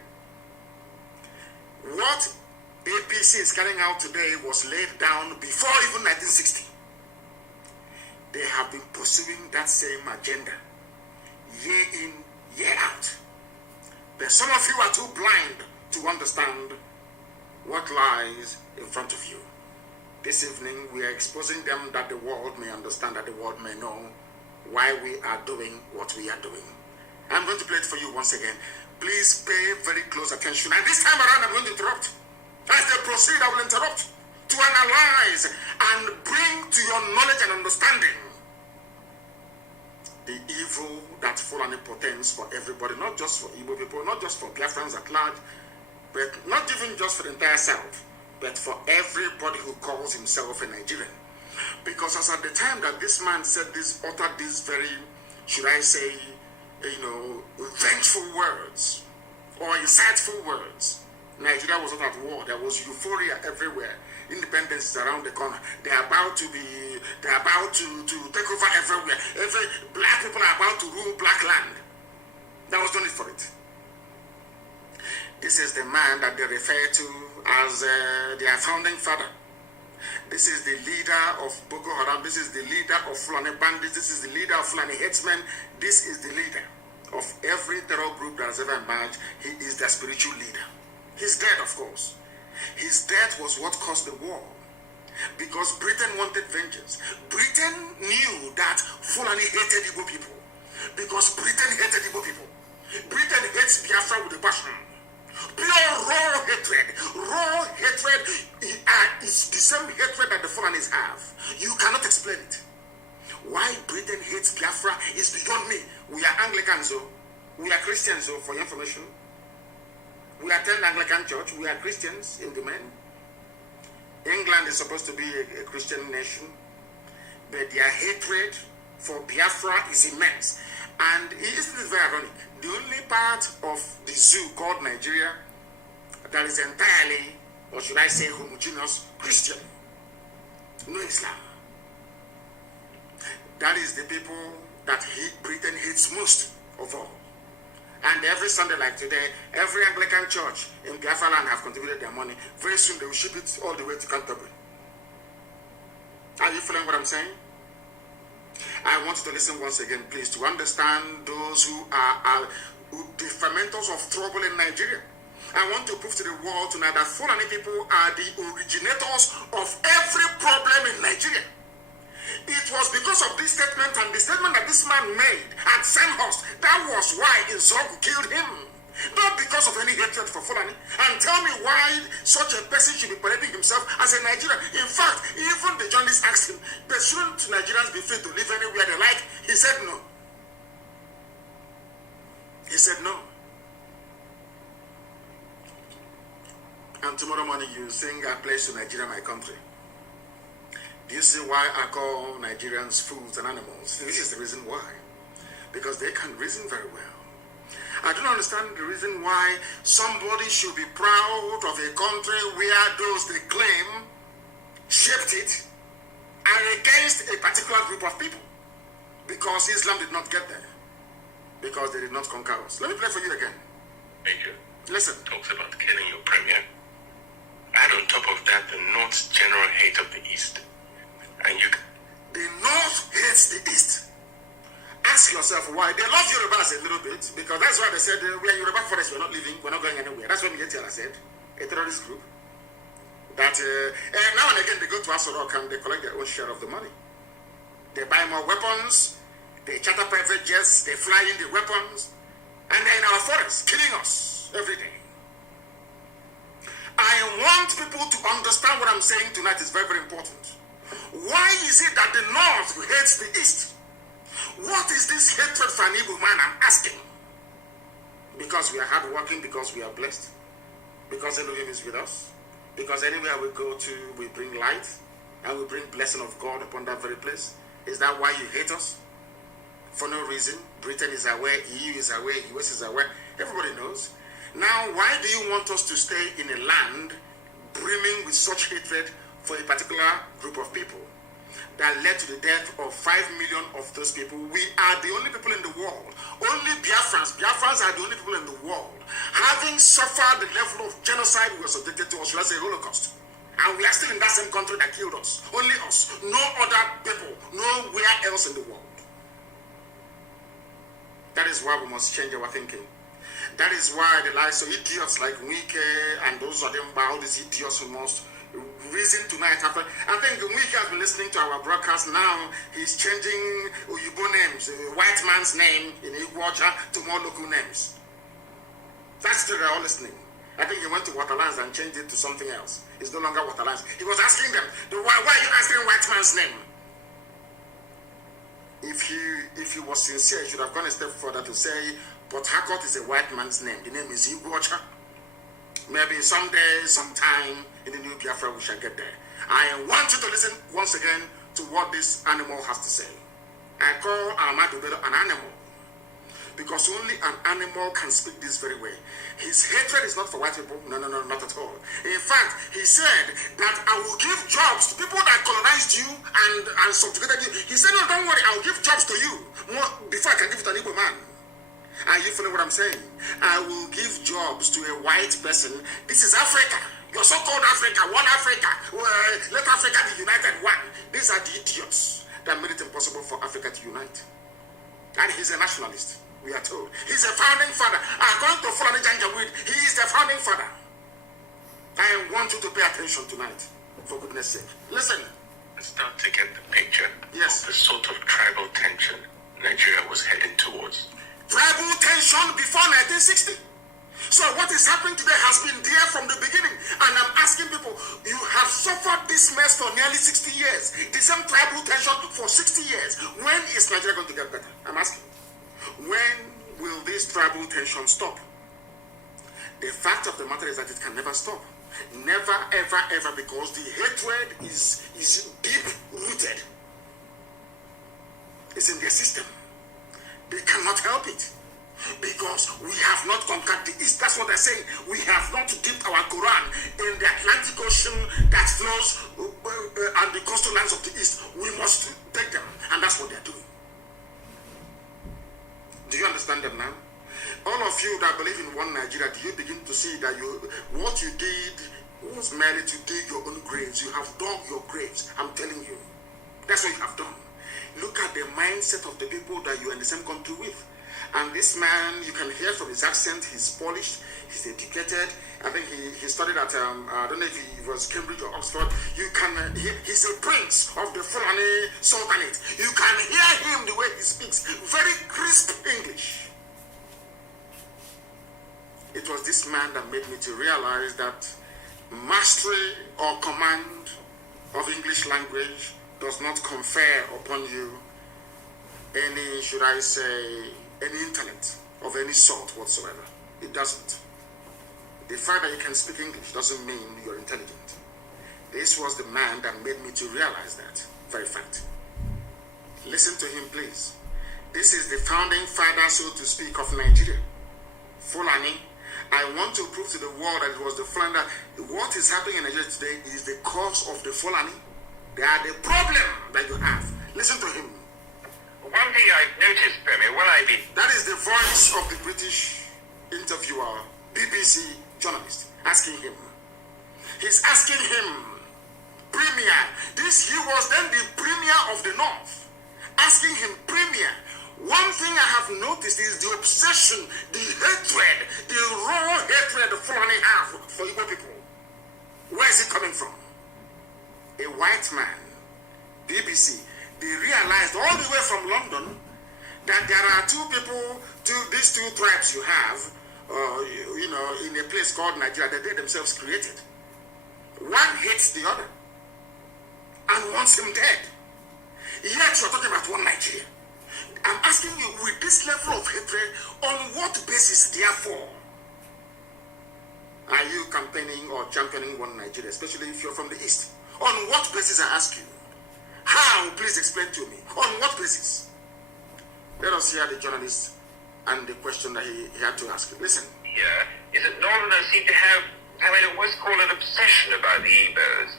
What APC is carrying out today was laid down before even 1960. They have been pursuing that same agenda, year in, year out. But some of you are too blind to understand what lies in front of you. This evening, we are exposing them that the world may understand, that the world may know why we are doing what we are doing. I'm going to play it for you once again. Please pay very close attention. And this time around, I'm going to interrupt. As they proceed, I will interrupt to analyze and bring to your knowledge and understanding the evil that Fulani portends for everybody, not just for Igbo people, not just for Biafrans at large, but not even just for the entire South, but for everybody who calls himself a Nigerian. Because as at the time that this man said this, uttered these very, should I say, vengeful words or insightful words, Nigeria was not at war. There was euphoria everywhere. Independence is around the corner. They're about to take over everywhere. Black people are about to rule black land. There was no need for it. This is the man that they refer to as their founding father. This is the leader of Boko Haram. This is the leader of Fulani bandits. This is the leader of Fulani headsmen. This is the leader of every terror group that has ever emerged. He is their spiritual leader. He's dead, of course. His death was what caused the war, because Britain wanted vengeance. Britain knew that Fulani hated Igbo people, because Britain hated Igbo people. Britain hates Biafra with a passion. Pure raw hatred. Raw hatred is the same hatred that the Fulanis have. You cannot explain it. Why Britain hates Biafra is beyond me. We are Anglicans, so we are Christians, so for your information. We attend Anglican church. We are Christians in the main. England is supposed to be a Christian nation, but their hatred for Biafra is immense. And isn't it very ironic? The only part of the zoo called Nigeria that is entirely, or should I say, homogeneous Christian, no Islam. That is the people that Britain hates most of all. And every Sunday like today, every Anglican church in Biafra land have contributed their money. Very soon they will ship it all the way to Canterbury. Are you feeling what I'm saying? I want you to listen once again, please, to understand those who are the fermenters of trouble in Nigeria. I want to prove to the world tonight that Fulani people are the originators of every problem in Nigeria. It was because of this statement and the statement that this man made at Sandhurst, that was why Nzogu killed him. Not because of any hatred for Fulani. And tell me why such a person should be parading himself as a Nigerian. In fact, even the journalist asked him, but shouldn't Nigerians be free to live anywhere they like? He said no. He said no. And tomorrow morning you sing "I Pledge to Nigeria, my country." Do you see why I call Nigerians fools and animals? This is the reason why. Because they can reason very well. I don't understand the reason why somebody should be proud of a country where those they claim shaped it are against a particular group of people. Because Islam did not get there. Because they did not conquer us. Let me play for you again. Major. Listen. Talks about killing your premier. Add on top of that the North's general hate of the East. And the North hates the East. Ask yourself why. They love Yorubas a little bit, because that's why they said we are Yoruba forest, we're not leaving, we're not going anywhere. That's what Yetiala said, a terrorist group. That now and again they go to Asorok and they collect their own share of the money. They buy more weapons, they charter private jets, they fly in the weapons, and they're in our forests, killing us every day. I want people to understand what I'm saying tonight is very, very important. Why is it that the North hates the East? What is this hatred for an Igbo man? I'm asking. Because we are hardworking, because we are blessed, because Elohim is with us, because anywhere we go to, we bring light, and we bring blessing of God upon that very place. Is that why you hate us? For no reason. Britain is aware, EU is aware, US is aware. Everybody knows. Now, why do you want us to stay in a land brimming with such hatred for a particular group of people? that led to the death of 5 million of those people. We are the only people in the world, only Biafrans are the only people in the world having suffered the level of genocide we were subjected to, or should I say Holocaust. And we are still in that same country that killed us. Only us. No other people, nowhere else in the world. That is why we must change our thinking. That is why the likes of idiots like Wike and those of them, all these idiots who must reason tonight. After, I think Wike has been listening to our broadcast now. He's changing Oyibo names, the white man's name in Iguacha to more local names. That's still they're all listening. I think he went to Waterlands and changed it to something else. It's no longer Waterlands. He was asking them, why are you asking white man's name? If he was sincere, he should have gone a step further to say, but Harcourt is a white man's name. The name is Iguacha. Maybe someday, sometime in the new Biafra, we shall get there. I want you to listen once again to what this animal has to say. I call Ahmadu Bello an animal, because only an animal can speak this very way. His hatred is not for white people. No, not at all. In fact, he said that I will give jobs to people that colonized you and subjugated you. He said, no, don't worry, I will give jobs to you before I can give it to an Igbo man. Are you feeling what I'm saying? I will give jobs to a white person. This is Africa. Your so-called Africa, one Africa. Let Africa be united, one. These are the idiots that made it impossible for Africa to unite. And he's a nationalist. We are told. He's a founding father. According to Fulani Janjaweed, he is the founding father. I want you to pay attention tonight, for goodness sake. Listen. Start to get the picture of the sort of tribal tension Nigeria was heading towards. Tribal tension before 1960. So what is happening today has been there from the beginning. And I'm asking people, you have suffered this mess for nearly 60 years. The same tribal tension for 60 years. When is Nigeria going to get better? I'm asking. When will this tribal tension stop? The fact of the matter is that it can never stop. Never, ever, ever, because the hatred is deep rooted. It's in their system. They cannot help it. Because we have not conquered the East. That's what they're saying. We have not dipped our Quran in the Atlantic Ocean that flows and the coastal lands of the East. We must take them. And that's what they're doing. Do you understand them now? All of you that believe in one Nigeria, do you begin to see that what you did was merely to dig your own graves? You have dug your graves. I'm telling you. That's what you have done. Look at the mindset of the people that you are in the same country with. And this man, you can hear from his accent, he's polished, he's educated. I think he studied at, I don't know if he was Cambridge or Oxford. You can he's a prince of the Fulani Sultanate. You can hear him the way he speaks. Very crisp English. It was this man that made me to realize that mastery or command of English language does not confer upon you any, should I say, any intellect of any sort whatsoever. It doesn't. The fact that you can speak English doesn't mean you're intelligent. This was the man that made me to realize that very fact. Listen to him, please. This is the founding father, so to speak, of Nigeria. Fulani. I want to prove to the world that it was the Fulani. What is happening in Nigeria today is the cause of the Fulani. They are the problem that you have. Listen to him. One thing I've noticed, Premier, that is the voice of the British interviewer, BBC journalist, asking him. He's asking him, Premier, he was then the Premier of the North, asking him, Premier, one thing I have noticed is the obsession, the hatred, the raw hatred the Fulani have for Igbo people. Where is it coming from? A white man, BBC, they realized all the way from London that there are these two tribes you have, in a place called Nigeria that they themselves created. One hates the other and wants him dead. Yet you're talking about one Nigeria. I'm asking you, with this level of hatred, on what basis, therefore, are you campaigning or championing one Nigeria, especially if you're from the East? On what basis, I ask you? How? Please explain to me. On what basis? Let us hear the journalist and the question that he had to ask. Listen. Here is that Northerners seem to have, what's called an obsession about the Igbos.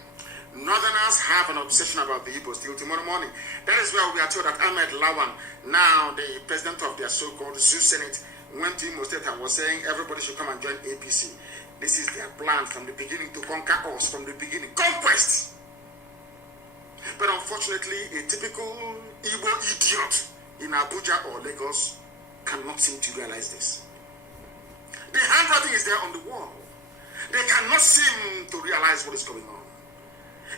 Northerners have an obsession about the Igbos till tomorrow morning. That is where we are told that Ahmed Lawan, now the president of their so-called Zoo Senate, went to Imo State and was saying everybody should come and join APC. This is their plan from the beginning to conquer us from the beginning. Conquest! But unfortunately, a typical Igbo idiot in Abuja or Lagos cannot seem to realize this. The handwriting is there on the wall. They cannot seem to realize what is going on.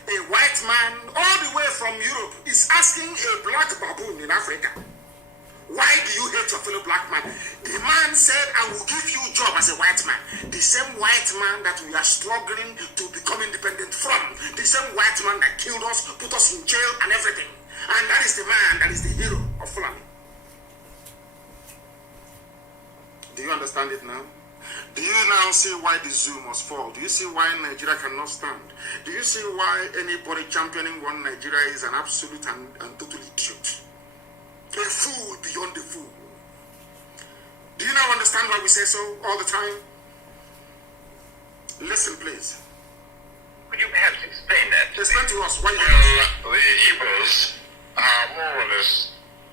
A white man all the way from Europe is asking a black baboon in Africa, why do you hate your fellow black man? The man said, I will give you a job as a white man. The same white man that we are struggling to become independent from. The same white man that killed us, put us in jail and everything. And that is the man, that is the hero of Fulani. Do you understand it now? Do you now see why the zoo must fall? Do you see why Nigeria cannot stand? Do you see why anybody championing one Nigeria is an absolute and total idiot? A fool beyond the fool. Do you now understand why we say so all the time? Listen, please. Could you perhaps explain that? Explain to us why you The Igbos are more or less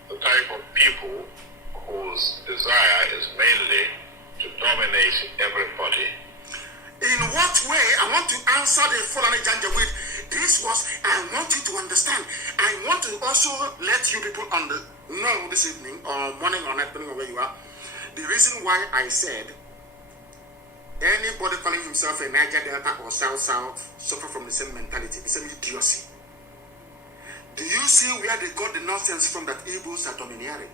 the type of people whose desire is mainly to dominate everybody. In what way? I want to answer the Fulani Janjaweed. This was, I want you to understand. I want to also let you people know this evening or morning or night, depending on where you are, the reason why I said anybody calling himself a Niger Delta or South suffer from the same mentality, the same idiocy. Do you see where they got the nonsense from that Igbos are domineering?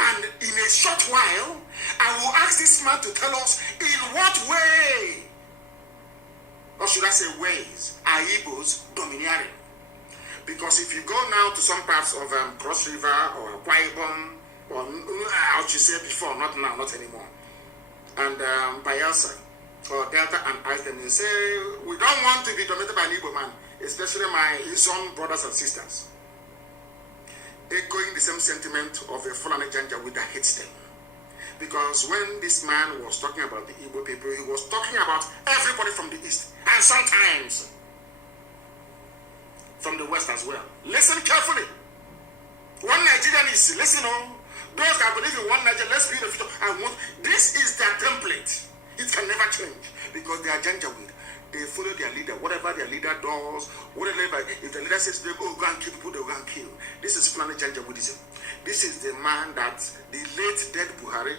And in a short while, I will ask this man to tell us in what way, or should I say ways, are Igbos domineering? Because if you go now to some parts of Cross River or Akwa or how you say before, not now, not anymore, and Bayelsa or Delta, and ask them and say, we don't want to be dominated by an Igbo man, especially his own brothers and sisters. Echoing the same sentiment of a Fulani Janjaweed that hates them. Because when this man was talking about the Igbo people, he was talking about everybody from the east, and sometimes from the west as well. Listen carefully. One Nigerian is, listen on, those that believe in one Nigeria, let's build a future. This is their template. It can never change because they are Janjaweed. They follow their leader, whatever their leader does, whatever. If the leader says to them, oh, go and kill people, they'll go and kill. This is Fulani Janjaweedism. This is the man that the late dead Buhari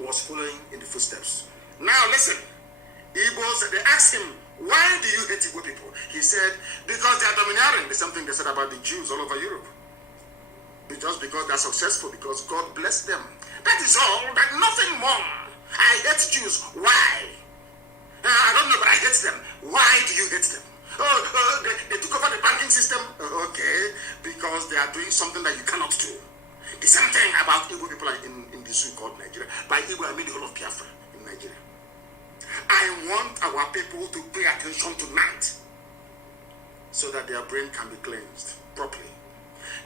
was following in the footsteps. Now listen, Igbos, they asked him, why do you hate Igbo people? He said, because they are domineering. The same thing they said about the Jews all over Europe. Just because they are successful, because God bless them. That is all, that nothing more. I hate Jews. Why? I don't know, but I hate them. Why do you hate them? They took over the banking system. Okay, because they are doing something that you cannot do. The same thing about Igbo people in the zoo called Nigeria. By Igbo, I mean the whole of Biafra in Nigeria. I want our people to pay attention tonight so that their brain can be cleansed properly.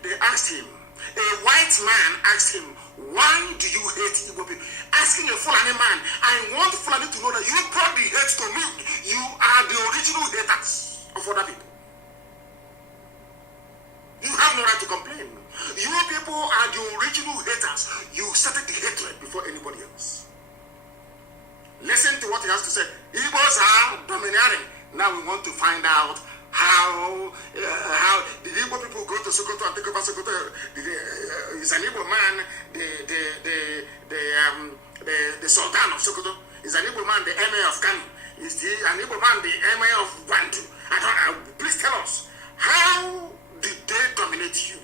They asked him, a white man asked him, why do you hate Igbo people? Asking a Fulani man, I want Fulani to know that you brought the hate to me. You are the original haters of other people. You have no right to complain. You people are the original haters. You started the hatred before anybody else. Listen to what he has to say. Igbos are domineering. Now we want to find out how did Igbo people go to Sokoto and take over Sokoto? Is an Igbo man the Sultan of Sokoto? Is an Igbo man the Emir of Kanu? Is an Igbo man the Emir of Bantu? Please tell us, how did they dominate you?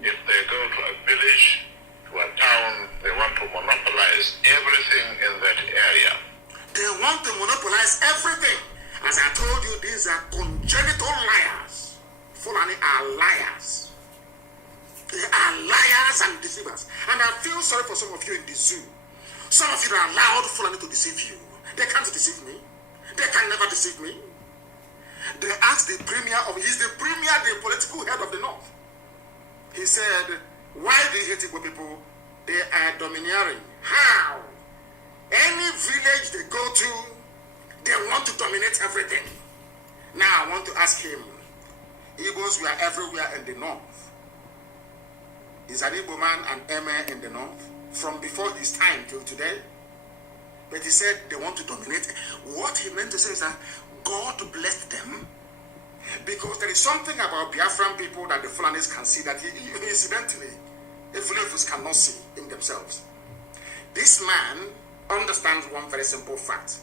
If they go to a village, to a town, they want to monopolize everything in that area. They want to monopolize everything. As I told you, these are congenital liars. Fulani are liars. They are liars and deceivers. And I feel sorry for some of you in the zoo. Some of you that allowed Fulani to deceive you. They can't deceive me. They can never deceive me. They asked the premier he's the premier, the political head of the North. He said, why do you hate Igbo people? They are domineering. How? Any village they go to, They want to dominate everything. Now I want to ask him, Igbos were everywhere in the north. Is an Igbo man an emir in the north from before his time till today? But he said they want to dominate. What he meant to say is that God blessed them because there is something about Biafran people that the Fulanis can see that incidentally the Fulafus cannot see in themselves. This man understands one very simple fact,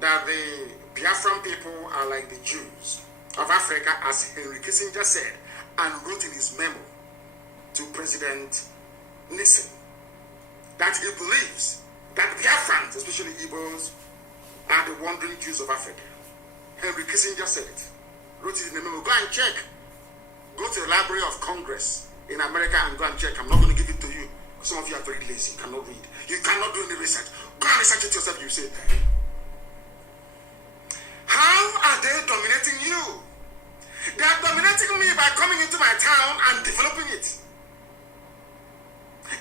that the Biafran people are like the Jews of Africa, as Henry Kissinger said and wrote in his memo to President Nixon, that he believes that Biafrans, especially Igbos, are the wandering Jews of Africa. Henry Kissinger said it, wrote it in the memo. Go and check. Go to the Library of Congress in America and go and check. I'm not going to give it to you. Some of you are very lazy. You cannot read. You cannot do any research. Go and research it yourself. You say, how are they dominating you? They are dominating me by coming into my town and developing it.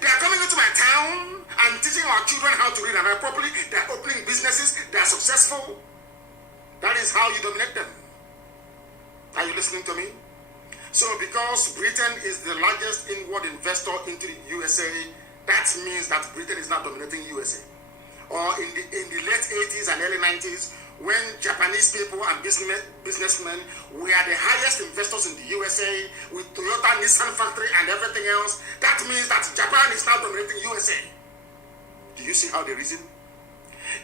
They are coming into my town and teaching our children how to read and write properly. They are opening businesses. They are successful. That is how you dominate them. Are you listening to me? So because Britain is the largest inward investor into the USA, that means that Britain is not dominating USA. Or in the late 80s and early 90s, when Japanese people and businessmen were the highest investors in the USA with Toyota, Nissan factory and everything else, that means that Japan is now dominating USA. Do you see how they reason?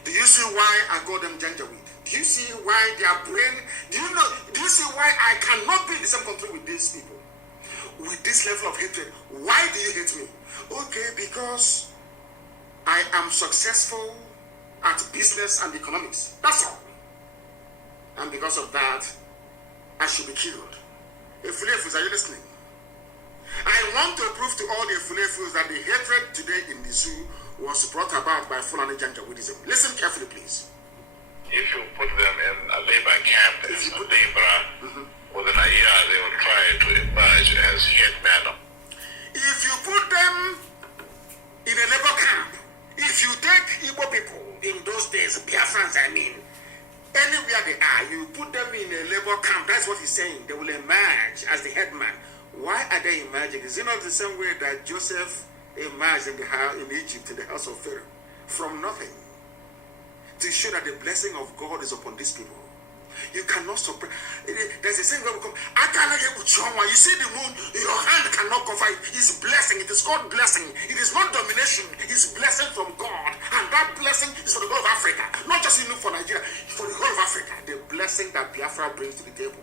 Do you see why I call them janjaweed? Do you see why their brain, do you see why I cannot be in the same country with these people? With this level of hatred. Why do you hate me? Okay, because I am successful at business and economics. That's all. And because of that, I should be killed. Efulefus, are you listening? I want to prove to all the Efulefus that the hatred today in the zoo was brought about by Fulani Janjaweedism. Listen carefully, please. If you put them in a labor camp as a laborer, within a year they will try to emerge as headmen. If you put them in a labor camp, if you take Igbo people in those days, Biafrans, I mean, anywhere they are, you put them in a labor camp, that's what he's saying, they will emerge as the headman. Why are they emerging? Is it not the same way that Joseph emerged in Egypt, in the house of Pharaoh, from nothing, to show that the blessing of God is upon these people? You cannot suppress. There's a saying where we come, I cannot get with someone. You see the moon, your hand cannot cover it. It's blessing. It is called blessing. It is not domination. It's blessing from God. And that blessing is for the whole of Africa. Not just even for Nigeria, for the whole of Africa. The blessing that Biafra brings to the table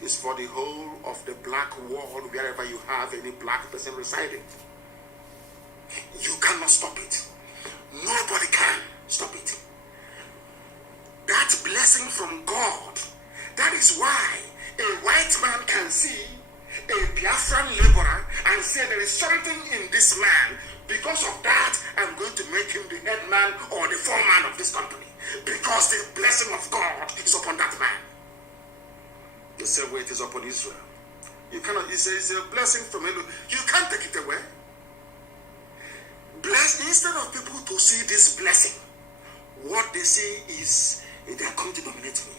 is for the whole of the black world, wherever you have any black person residing. You cannot stop it. Nobody can stop it. That blessing from God, that is why a white man can see a Biafran laborer and say there is something in this man. Because of that, I'm going to make him the head man or the foreman of this company. Because the blessing of God is upon that man. The same way it is upon Israel. You cannot, you say it's a blessing from Elohim. You can't take it away. Instead of people to see this blessing, what they see is they are going to dominate me.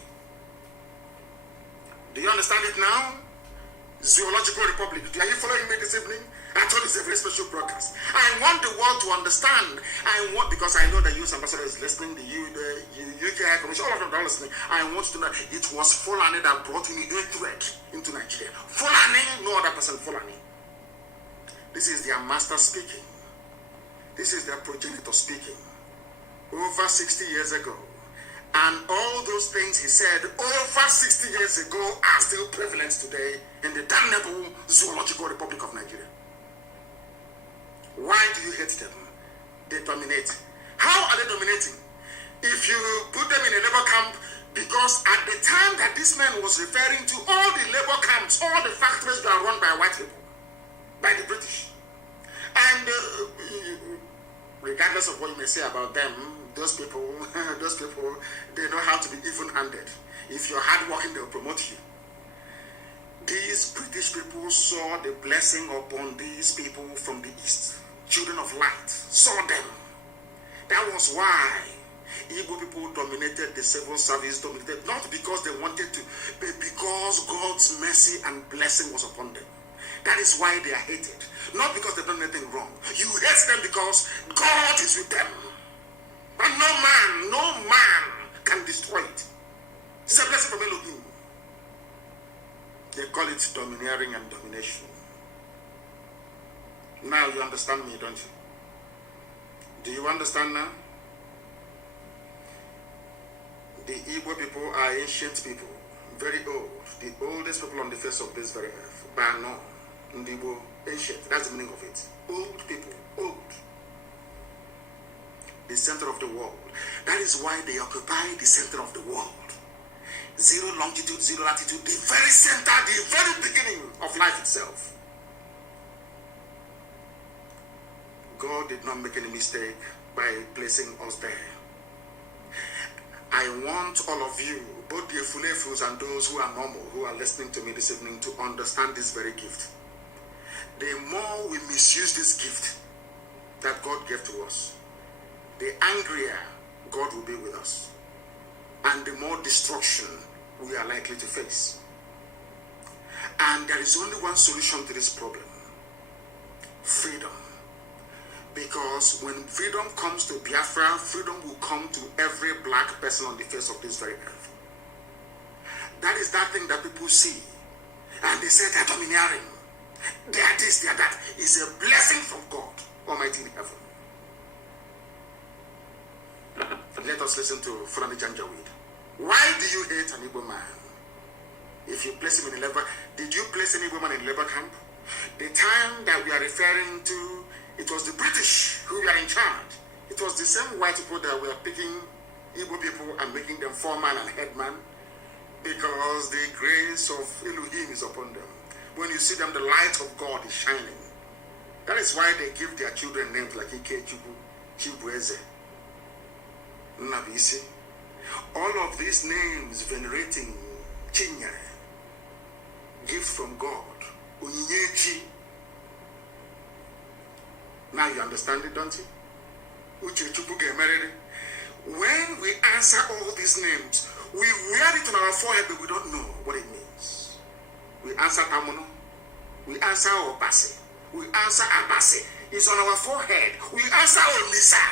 Do you understand it now? Zoological Republic. Are you following me this evening? I told you it's a very special broadcast. I want the world to understand. Because I know the US ambassador is listening, the UK High Commission, all of them are listening. I want to know it was Fulani that brought in hatred into Nigeria. Fulani, no other person, Fulani. This is their master speaking. This is their progenitor speaking. Over 60 years ago. And all those things he said over 60 years ago are still prevalent today in the damnable Zoological Republic of Nigeria. Why do you hate them? They dominate. How are they dominating? If you put them in a labor camp, because at the time that this man was referring to, all the labor camps, all the factories were run by white people, by the British. And regardless of what you may say about them, those people, they know how to be even-handed. If you're hardworking, they'll promote you. These British people saw the blessing upon these people from the East. Children of light saw them. That was why Igbo people dominated the civil service, not because they wanted to, but because God's mercy and blessing was upon them. That is why they are hated. Not because they've done anything wrong. You hate them because God is with them. And no man can destroy it. It's a blessing from Elohim. They call it domineering and domination. Now you understand me, don't you? Do you understand now? The Igbo people are ancient people, very old, the oldest people on the face of this very earth. Bano, Ndibo, ancient, that's the meaning of it. Old people, old. The center of the world. That is why they occupy the center of the world. Zero longitude, zero latitude, the very center, the very beginning of life itself. God did not make any mistake by placing us there. I want all of you, both the Efulefus and those who are normal, who are listening to me this evening, to understand this very gift. The more we misuse this gift that God gave to us, the angrier God will be with us, and the more destruction we are likely to face. And there is only one solution to this problem: freedom. Because when freedom comes to Biafra, freedom will come to every black person on the face of this very earth. That is that thing that people see, and they say they're domineering. They are this, they are that. It's a blessing from God Almighty in heaven. Let us listen to Fulani Janjaweed. Why do you hate an Igbo man? If you place him in a labor, did you place an Igbo man in a labor camp? The time that we are referring to, it was the British who were in charge. It was the same white people that were picking Igbo people and making them foreman and headman, because the grace of Elohim is upon them. When you see them, the light of God is shining. That is why they give their children names like Ike Chubu, Chibueze, Nabisi. All of these names venerating Chinyere, gifts from God, Onyinyechi. Now you understand it, don't you? When we answer all these names, we wear it on our forehead, but we don't know what it means. We answer Tamono, we answer Obase, we answer Abase. It's on our forehead. We answer Olisa.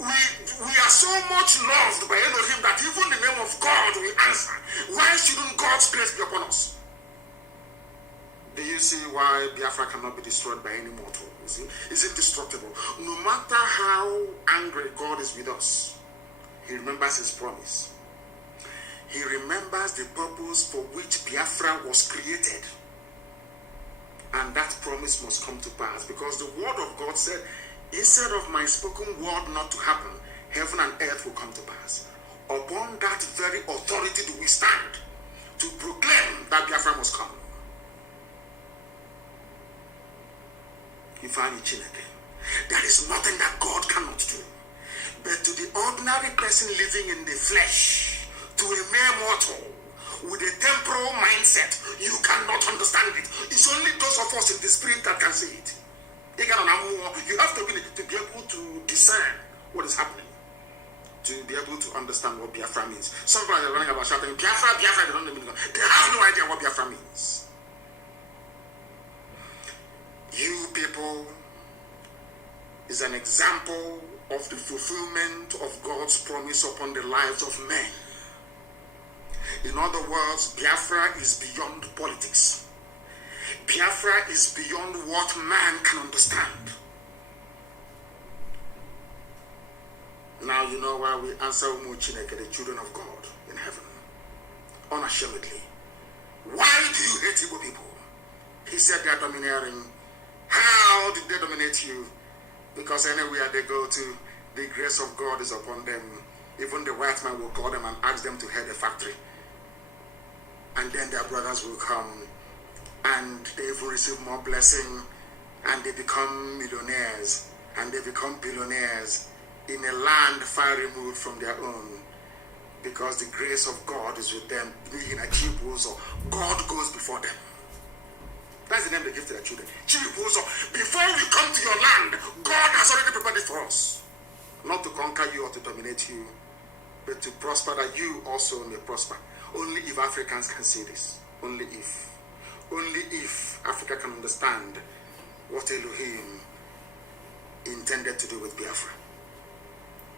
We are so much loved by Elohim that even the name of God we answer. Why shouldn't God's grace be upon us? Do you see why Biafra cannot be destroyed by any mortal? Is indestructible. No matter how angry God is with us, He remembers His promise. He remembers the purpose for which Biafra was created. And that promise must come to pass, because the word of God said, instead of my spoken word not to happen, heaven and earth will come to pass. Upon that very authority do we stand to proclaim that Biafra must come. There is nothing that God cannot do. But to the ordinary person living in the flesh, to a mere mortal with a temporal mindset, you cannot understand it. It's only those of us in the spirit that can see it. You have to be able to discern what is happening, to be able to understand what Biafra means. Some people are running about shouting, Biafra, Biafra, they don't know the meaning. They have no idea what Biafra means. You people is an example of the fulfillment of God's promise upon the lives of men. In other words, Biafra is beyond politics. Biafra is beyond what man can understand. Now you know why we answer Umu Chineke, the children of God in heaven, unashamedly. Why do you hate Igbo people? He said they are domineering. How did they dominate you? Because anywhere they go to, the grace of God is upon them. Even the white man will call them and ask them to head a factory. And then their brothers will come and they will receive more blessing, and they become millionaires and they become billionaires in a land far removed from their own, because the grace of God is with them. God goes before them. That's the name they give to their children. Before we come to your land, God has already prepared it for us. not to conquer you or to dominate you, but to prosper that you also may prosper. Only if Africans can see this. Only if. Only if Africa can understand what Elohim intended to do with Biafra.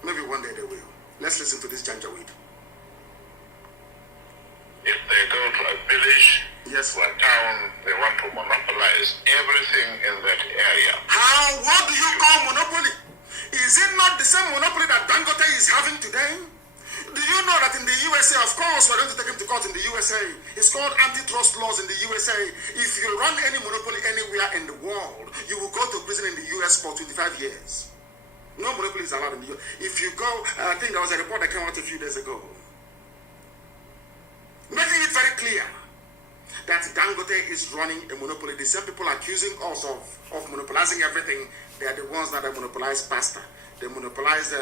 Maybe one day they will. Let's listen to this Janjaweed. If they go to a village, yes, to a town, they want to monopolize everything in that area. How? What do you call monopoly? Is it not the same monopoly that Dangote is having today? Do you know that in the USA, of course, we're going to take him to court in the USA. It's called antitrust laws in the USA. If you run any monopoly anywhere in the world, you will go to prison in the US for 25 years. No monopoly is allowed in the US. If you go, I think there was a report that came out a few days ago, making it very clear that Dangote is running a monopoly. The same people accusing us of monopolizing everything, they are the ones that have monopolized pasta. They monopolize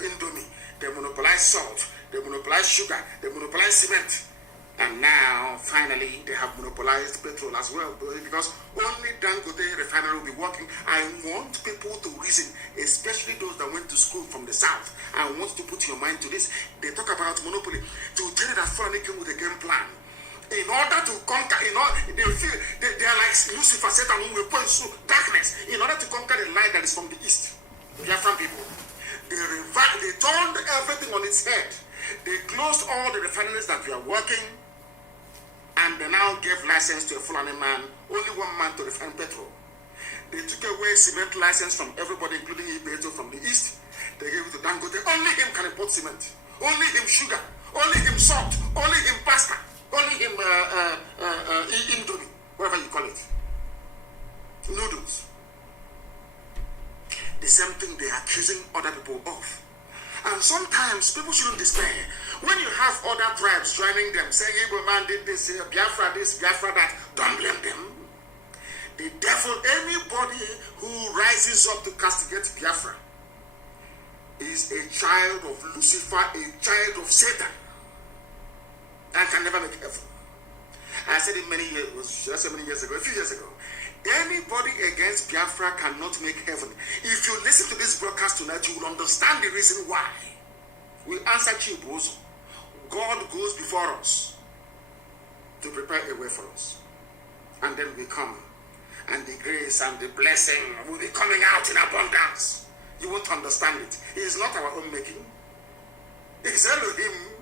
Indomie. They monopolize salt. They monopolize sugar. They monopolize cement. And now, finally, they have monopolized petrol as well. Because only Dangote refinery will be working. I want people to reason, especially those that went to school from the south. I want to put your mind to this. They talk about monopoly. To tell you that Fulani came with a game plan. In order to conquer, they are like Lucifer, Satan, who will point to darkness. In order to conquer the light that is from the east. Biafran people. They turned everything on its head. They closed all the refineries that were working, and they now gave license to a Fulani man, only one man to refine petrol. They took away cement license from everybody, including Ibeto from the east. They gave it to Dangote. Only him can import cement. Only him sugar. Only him salt. Only him pasta. Only him Indomie, whatever you call it. Noodles. The same thing they are accusing other people of. And sometimes people shouldn't despair. When you have other tribes joining them, saying, Igbo man did this, Biafra this, Biafra that, don't blame them. The devil, anybody who rises up to castigate Biafra, is a child of Lucifer, a child of Satan, and can never make heaven. I said it many years ago, a few years ago. Anybody against Biafra cannot make heaven. If you listen to this broadcast tonight, you will understand the reason why. We answer Chibuzo. God goes before us to prepare a way for us. And then we come. And the grace and the blessing will be coming out in abundance. You won't understand it. It is not our own making. It is Elohim.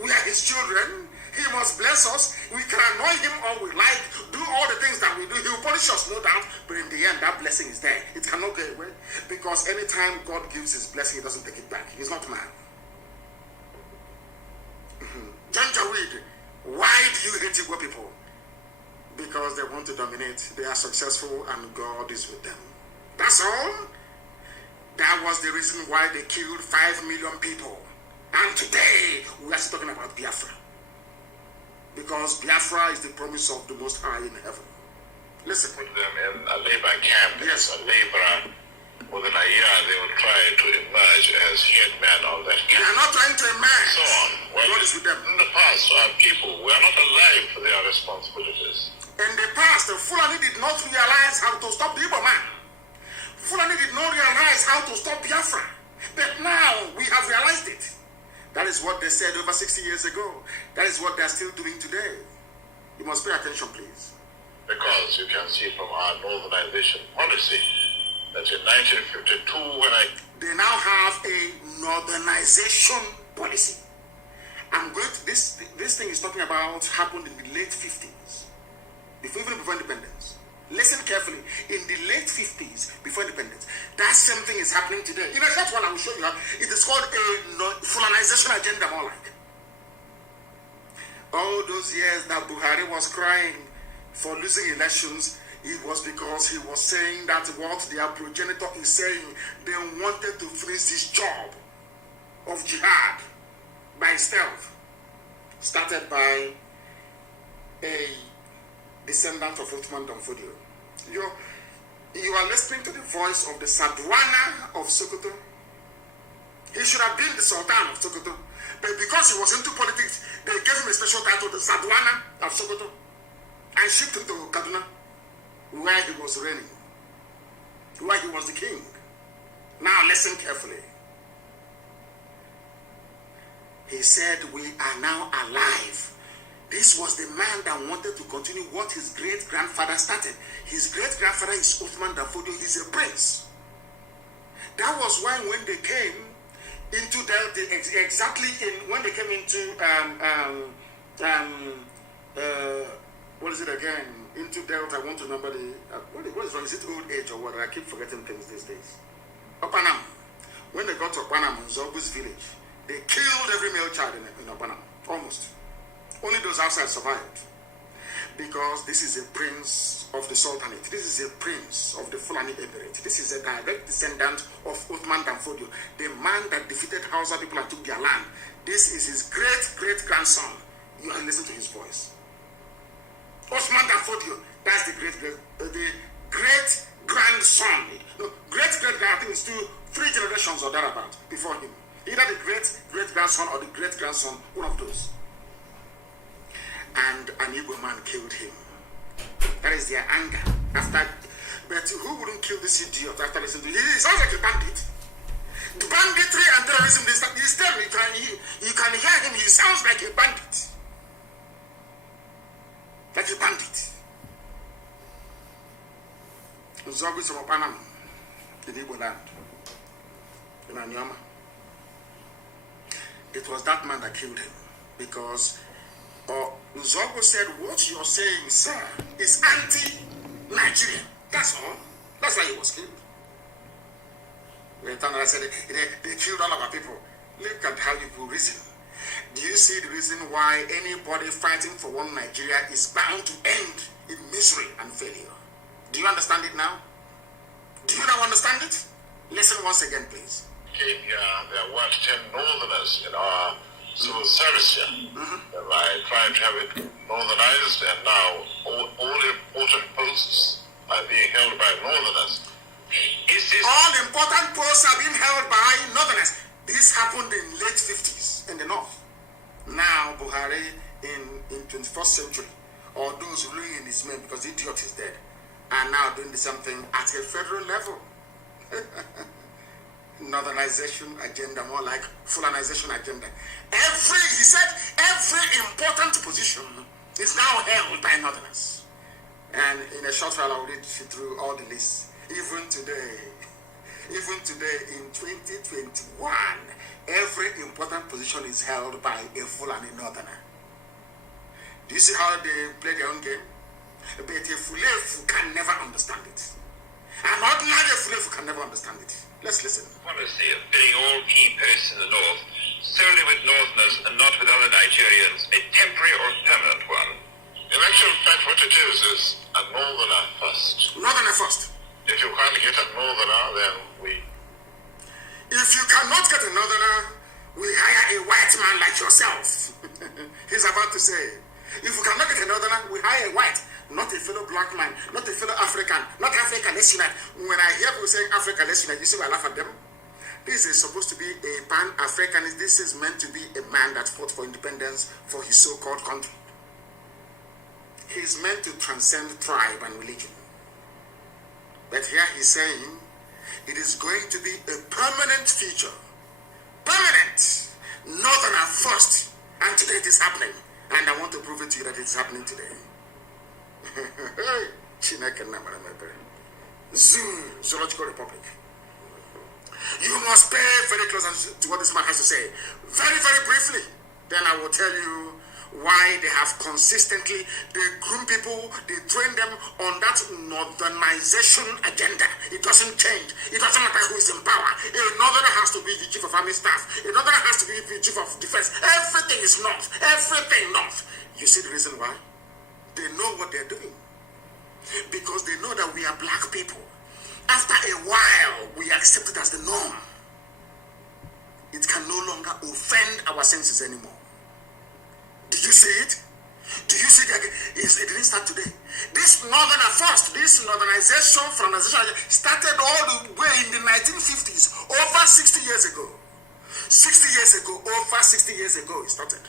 We are his children. He must bless us. We can annoy him all we like, do all the things that we do. He will punish us, no doubt. But in the end, that blessing is there. It cannot go away. Because anytime God gives his blessing, he doesn't take it back. He's not man. Janjaweed, why do you hate Igbo people? Because they want to dominate. They are successful and God is with them. That's all. That was the reason why they killed 5 million people. And today, we are still talking about Biafra. Because Biafra is the promise of the Most High in heaven. Listen. Put them in a labor camp. Yes. A laborer. Within a year, they will try to emerge as headman of that camp. They are not trying to emerge. So on. Well, God is with them. in the past, our people were not alive for their responsibilities. In the past, the Fulani did not realize how to stop the Igbo man. Fulani did not realize how to stop Biafra. But now, we have realized it. That is what they said over 60 years ago. That is what they are still doing today. You must pay attention, please. Because you can see from our northernization policy that in 1952, when they now have a northernization policy. I'm going to, this thing is talking about happened in the late 50s, even before independence. Listen carefully. In the late 50s, before independence, that same thing is happening today. In a short one, I will show you. It is called a Fulanization agenda, more like. All those years that Buhari was crying for losing elections, it was because he was saying that what their progenitor is saying, they wanted to finish this job of jihad by stealth, started by a descendant of Uthman Danfodio. You are listening to the voice of the Sadwana of Sokoto. He should have been the Sultan of Sokoto. But because he was into politics, they gave him a special title, the Sadwana of Sokoto, and shipped him to Kaduna, where he was reigning, where he was the king. Now listen carefully. He said, we are now alive. This was the man that wanted to continue what his great-grandfather started. His great-grandfather is Uthman Danfodio. He's a prince. That was why when they came into Delta, exactly when they came into, what is it again? Into Delta, I want to remember the, what is wrong? Is it old age or what? I keep forgetting things these days. Opanam. When they got to Opanam, Zogu's village, they killed every male child in Opanam. Almost. Only those outside survived. Because this is a prince of the Sultanate. This is a prince of the Fulani Emirate. This is a direct descendant of Uthman Danfodio, the man that defeated Hausa people and took their land. This is his great-great-grandson. You can listen to his voice. Uthman Danfodio, that's the great-grandson. No, great-great-grand, I think it's 3 generations or thereabout before him. Either the great-great-grandson or the great-grandson, one of those. And an Igbo man killed him. That is their anger. But who wouldn't kill this idiot after listening to him? He sounds like a bandit. The banditry and terrorism, you can hear him, he sounds like a bandit. Like a bandit. Nzogbu from Opanam, in Igbo land, in Anyama. It was that man that killed him. Because Nzogbu said, what you're saying, sir, is anti-Nigerian. That's all. That's why he was killed. I said, they killed all of our people. Look at how people reason. Do you see the reason why anybody fighting for one Nigeria is bound to end in misery and failure? Do you understand it now? Do you now understand it? Listen once again, please. Came here, there were 10 northerners in our civil service here. I tried to have it northernized, and now all important posts are being held by northerners. All important posts are being held by northerners. This happened in late 50s in the north. Now Buhari in 21st century, or those ruling in his men, because the idiot is dead, are now doing the same thing at a federal level. Northernization agenda, more like Fulanization agenda. He said every important position is now held by northerners. And in a short while, I'll read through all the lists. Even today in 2021, every important position is held by a Fulani northerner. Do you see how they play their own game? But a Fulefu can never understand it. An ordinary Fulefu can never understand it. Let's listen. Policy of filling all key posts in the north solely with northerners and not with other Nigerians, a temporary or permanent one. In actual fact, what it is a northerner first. Northerner first. If you can't get a northerner, then If you cannot get a northerner, we hire a white man like yourself. He's about to say, if we cannot get a northerner, we hire a white, not a fellow black man, not a fellow African, not Africa, let's unite. When I hear people saying Africa, let's unite, you see I laugh at them. This is supposed to be a pan-Africanist. This is meant to be a man that fought for independence for his so-called country. He's meant to transcend tribe and religion. But here he's saying it is going to be a permanent feature. Permanent. Northerner first. And today it is happening. And I want to prove it to you that it's happening today. Zoological Republic. You must pay very close attention to what this man has to say. Very, very briefly. Then I will tell you why they have consistently, they groom people, they train them on that northernization agenda. It doesn't change. It doesn't matter who is in power. A northerner has to be the chief of army staff. A northerner has to be the chief of defense. Everything is north. Everything north. You see the reason why? They know what they're doing. Because they know that we are black people. After a while, we accept it as the norm. It can no longer offend our senses anymore. Did you see it? Do you see that it didn't start today? This northerner first, this northernization, Fulanization started all the way in the 1950s, over 60 years ago. 60 years ago, over 60 years ago, it started.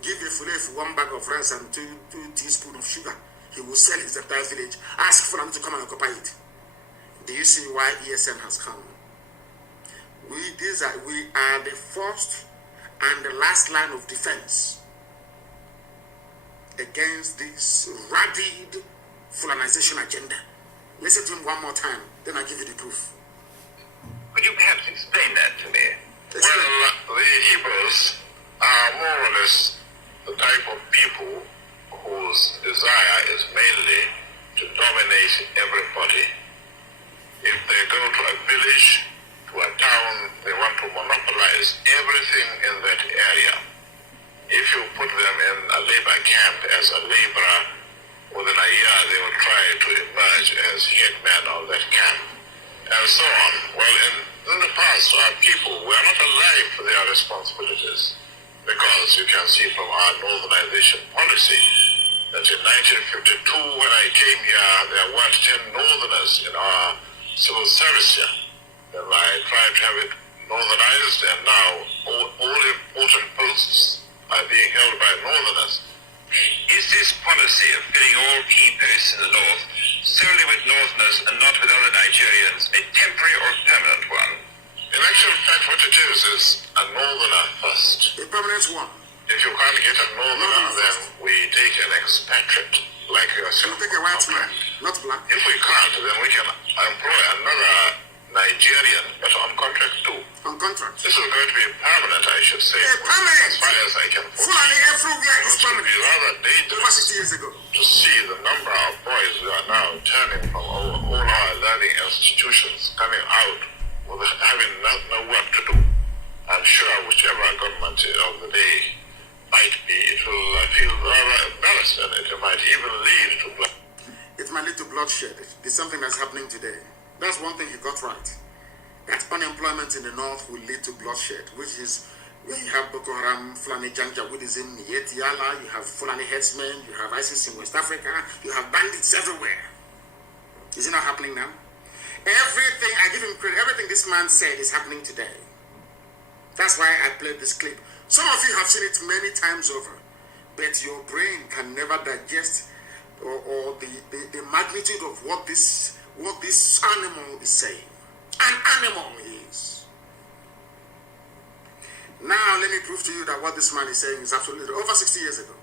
Give a Fulef 1 bag of rice and 2 teaspoons of sugar. He will sell his entire village. Ask Fulani to come and occupy it. Do you see why ESN has come? We are the first and the last line of defense against this rabid Fulanization agenda. Listen to him one more time, then I'll give you the proof. Could you perhaps explain that to me? Well, the Igbos are more or less the type of people whose desire is mainly to dominate everybody. If they go to a village, to a town, they want to monopolize everything in that area. If you put them in a labor camp as a laborer, within a year they will try to emerge as headmen of that camp, and so on. Well, in the past, our people were not alive to their responsibilities, because you can see from our northernization policy that in 1952, when I came here, there weren't 10 northerners in our civil service here. Then I tried to have it northernized, and now all important posts are being held by northerners. Is this policy of filling all key posts in the north solely with northerners and not with other Nigerians a temporary or permanent one? In actual fact, what it is a northerner first. A permanent one. If you can't get a northerner, then we take an expatriate like yourself. We take a white man, not black. If we can't, then we can employ another Nigerian, but on contract too. On contract. This is going to be permanent, I should say. Permanent. As far as I can foresee. Fulani everywhere is It would be permanent. rather Over dangerous 60 years ago. to see the number of boys who are now turning from all our learning institutions coming out with having no work to do. I'm sure whichever government of the day might be, it will feel rather embarrassed, and it might even lead to blood. It might lead to bloodshed. It's something that's happening today. That's one thing he got right. That unemployment in the north will lead to bloodshed, which is where you have Boko Haram, Fulani Janjaweedism, Yetiala, you have Fulani headsmen, you have ISIS in West Africa, you have bandits everywhere. Is it not happening now? Everything, I give him credit, everything this man said is happening today. That's why I played this clip. Some of you have seen it many times over, but your brain can never digest or the magnitude of what this animal is saying. An animal is. Now let me prove to you that what this man is saying is absolutely over 60 years ago.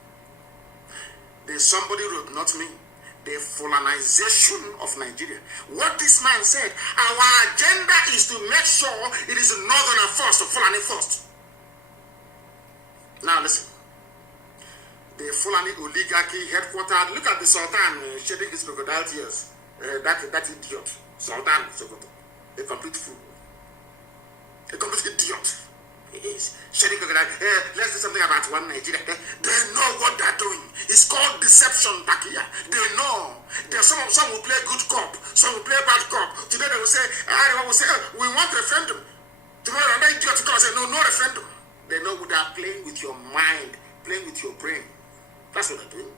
There's somebody wrote, not me, the Fulanization of Nigeria. What this man said, our agenda is to make sure it is northern first, or Fulani first. Now listen. The Fulani oligarchy headquartered, look at the Sultan shedding his crocodile tears. That idiot, Sultan Sokoto, a complete fool, a complete idiot. He is shedding crocodile. Let's do something about one Nigeria. They know what they're doing. It's called deception back here. They know. There's some will play good cop, some will play bad cop. Today they will say, everyone will say, we want referendum. Tomorrow another idiot will come and say, no referendum. They know they are playing with your mind, playing with your brain. That's what they're doing.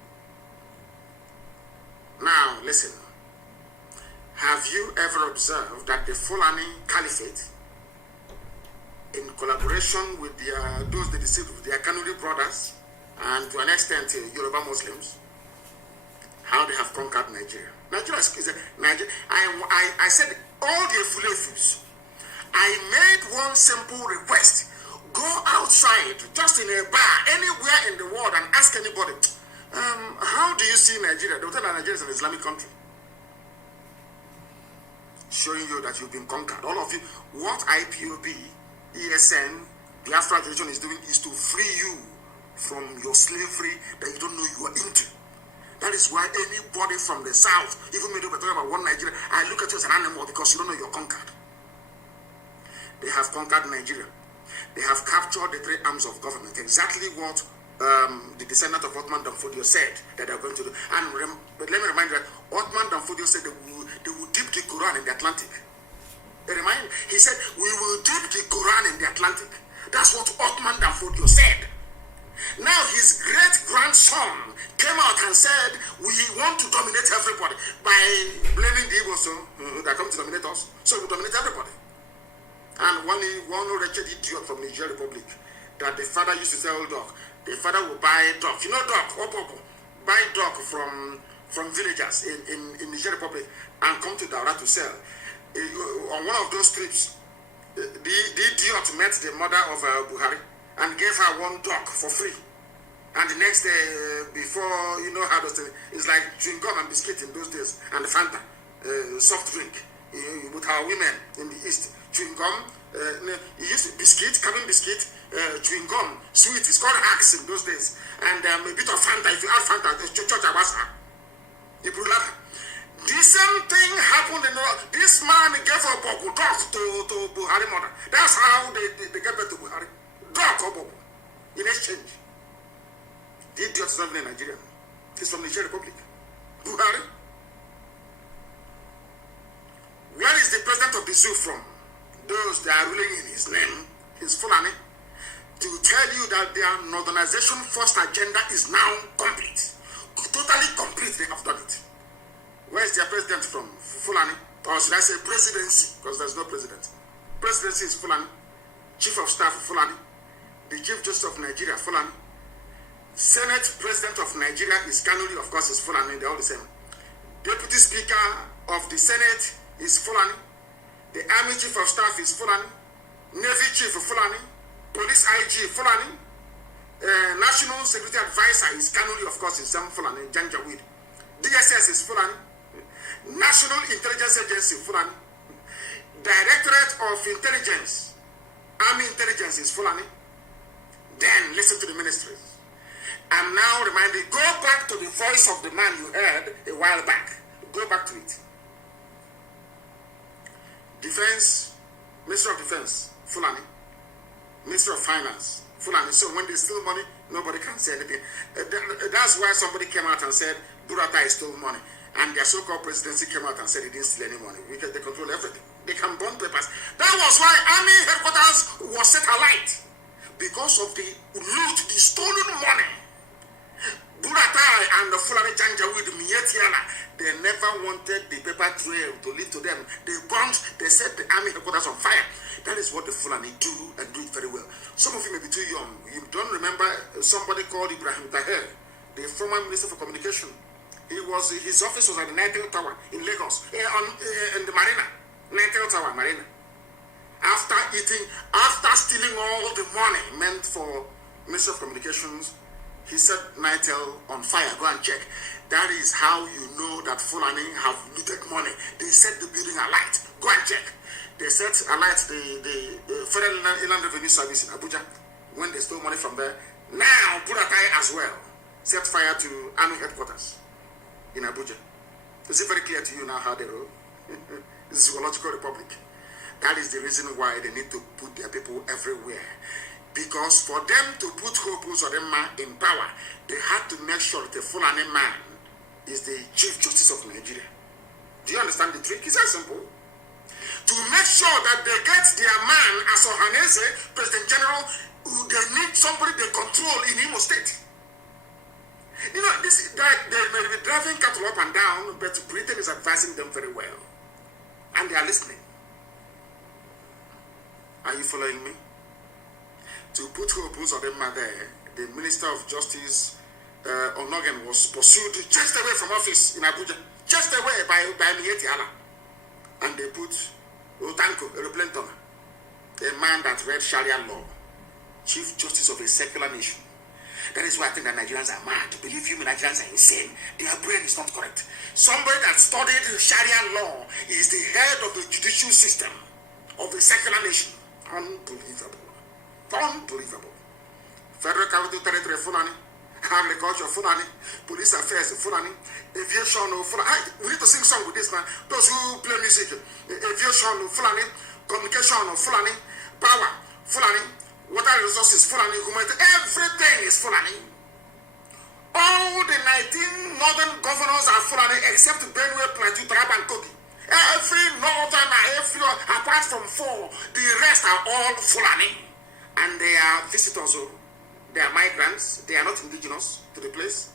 Now listen. Have you ever observed that the Fulani Caliphate, in collaboration with those they deceived, their Kanuri brothers, and to an extent Yoruba Muslims, how they have conquered Nigeria? Nigeria is Nigeria. I said all the Fulefus. I made one simple request: go outside, just in a bar, anywhere in the world, and ask anybody, how do you see Nigeria? They'll tell you Nigeria is an Islamic country. Showing you that you've been conquered. All of you, what IPOB, ESN, Biafra tradition is doing is to free you from your slavery that you don't know you are into. That is why anybody from the south, even me, we're talking about one Nigeria, I look at you as an animal because you don't know you're conquered. They have conquered Nigeria. They have captured the three arms of government. Exactly what the descendant of Othman Danfodio said that they're going to do. But let me remind you that Othman Danfodio said they will dip the Quran in the Atlantic. He said, we will dip the Quran in the Atlantic. That's what Othman Danfodio said. Now his great-grandson came out and said, we want to dominate everybody by blaming the Igbos, that come to dominate us. So we dominate everybody. And one wretched idiot from Niger Republic, that the father used to sell dog. The father will buy dog. You know dog, buy dog from villagers in Niger Republic and come to Daura to sell. on one of those trips, the idiot met the mother of Buhari and gave her one dog for free. And the next day, before you know how those things, it's like chewing gum and biscuit in those days, and the Fanta, soft drink. With our women in the East, chewing gum, you used biscuit, cabin biscuit, chewing gum, sweet. It's called hacks in those days, and a bit of Fanta. If you add Fanta, the church was her. The same thing happened in this man gave a bogu dog to Buhari mother. That's how they gave birth to Buhari. Dog or bogu in exchange. The idiot is not in Nigeria. He's from the Nigeria Republic. Buhari. Where is the president of the zoo from? Those that are ruling in his name, his Fulani, to tell you that their northernization first agenda is now complete. Totally complete, they have done it. Where is their president from? Fulani. Or should I say presidency? Because there's no president. Presidency is Fulani. Chief of Staff, Fulani. The Chief Justice of Nigeria, Fulani. Senate President of Nigeria is Kanu, of course, is Fulani. They're all the same. Deputy Speaker of the Senate is Fulani. The Army Chief of Staff is Fulani. Navy Chief Fulani. Police IG Fulani. National Security Advisor is Kanu, of course, is some Fulani, Janjaweed. DSS is Fulani. National Intelligence Agency Fulani. Directorate of Intelligence, Army Intelligence is Fulani. Then listen to the ministries. I'm now reminding, go back to the voice of the man you heard a while back. Go back to it. Defense, Minister of Defense, Fulani. Minister of Finance, Fulani. So when they steal money, nobody can say anything. That's why somebody came out and said Burata stole money. And their so-called presidency came out and said he didn't steal any money. Because they control everything. They can burn papers. That was why Army headquarters was set alight. Because of the loot, the stolen money. Buratai and the Fulani Janjaweed Mietiala, they never wanted the paper trail to lead to them. They burned, they set the army headquarters on fire. That is what the Fulani do, and do it very well. Some of you may be too young. You don't remember somebody called Ibrahim Taher, the former Minister for Communication. His office was at the Nightingale Tower in Lagos, in the Marina. Nightingale Tower, Marina. After stealing all the money meant for Minister of Communications, he set Nightingale on fire. Go and check. That is how you know that Fulani have looted money. They set the building alight. Go and check. They set alight the Federal Inland Revenue Service in Abuja when they stole money from there. Now, Buratai as well set fire to Army headquarters in Abuja. Is it very clear to you now how they roll? This is a zoological republic. That is the reason why they need to put their people everywhere. Because for them to put Hopus or them in power, they had to make sure that the Fulani man is the Chief Justice of Nigeria. Do you understand the trick? It's that simple. To make sure that they get their man as Ohanese, President General, they need somebody they control in Imo State. You know, they may be driving cattle up and down, but Britain is advising them very well. And they are listening. Are you following me? To put Hopus or them there, the Minister of Justice, Onogen, was pursued just away from office in Abuja. Just away by Mieti Allah. And they put Otanko, a replenton, a man that read Sharia law, Chief Justice of a secular nation. That is why I think that Nigerians are mad. Believe you me, Nigerians are insane. Their brain is not correct. Somebody that studied Sharia law is the head of the judicial system of a secular nation. Unbelievable. Unbelievable. Federal Capital Territory, Fulani. Agriculture, Fulani. Police Affairs, Fulani. Aviation, Fulani. We need to sing song with this, man. Those who play music. Aviation, Fulani. Communication, Fulani. Power, Fulani. Water resources, Fulani. Humanity. Everything is Fulani. All the 19 northern governors are Fulani except Benue, Plateau, Taraba, and Kogi. Every northern, apart from 4, the rest are all Fulani. And they are visitors, they are migrants, they are not indigenous to the place.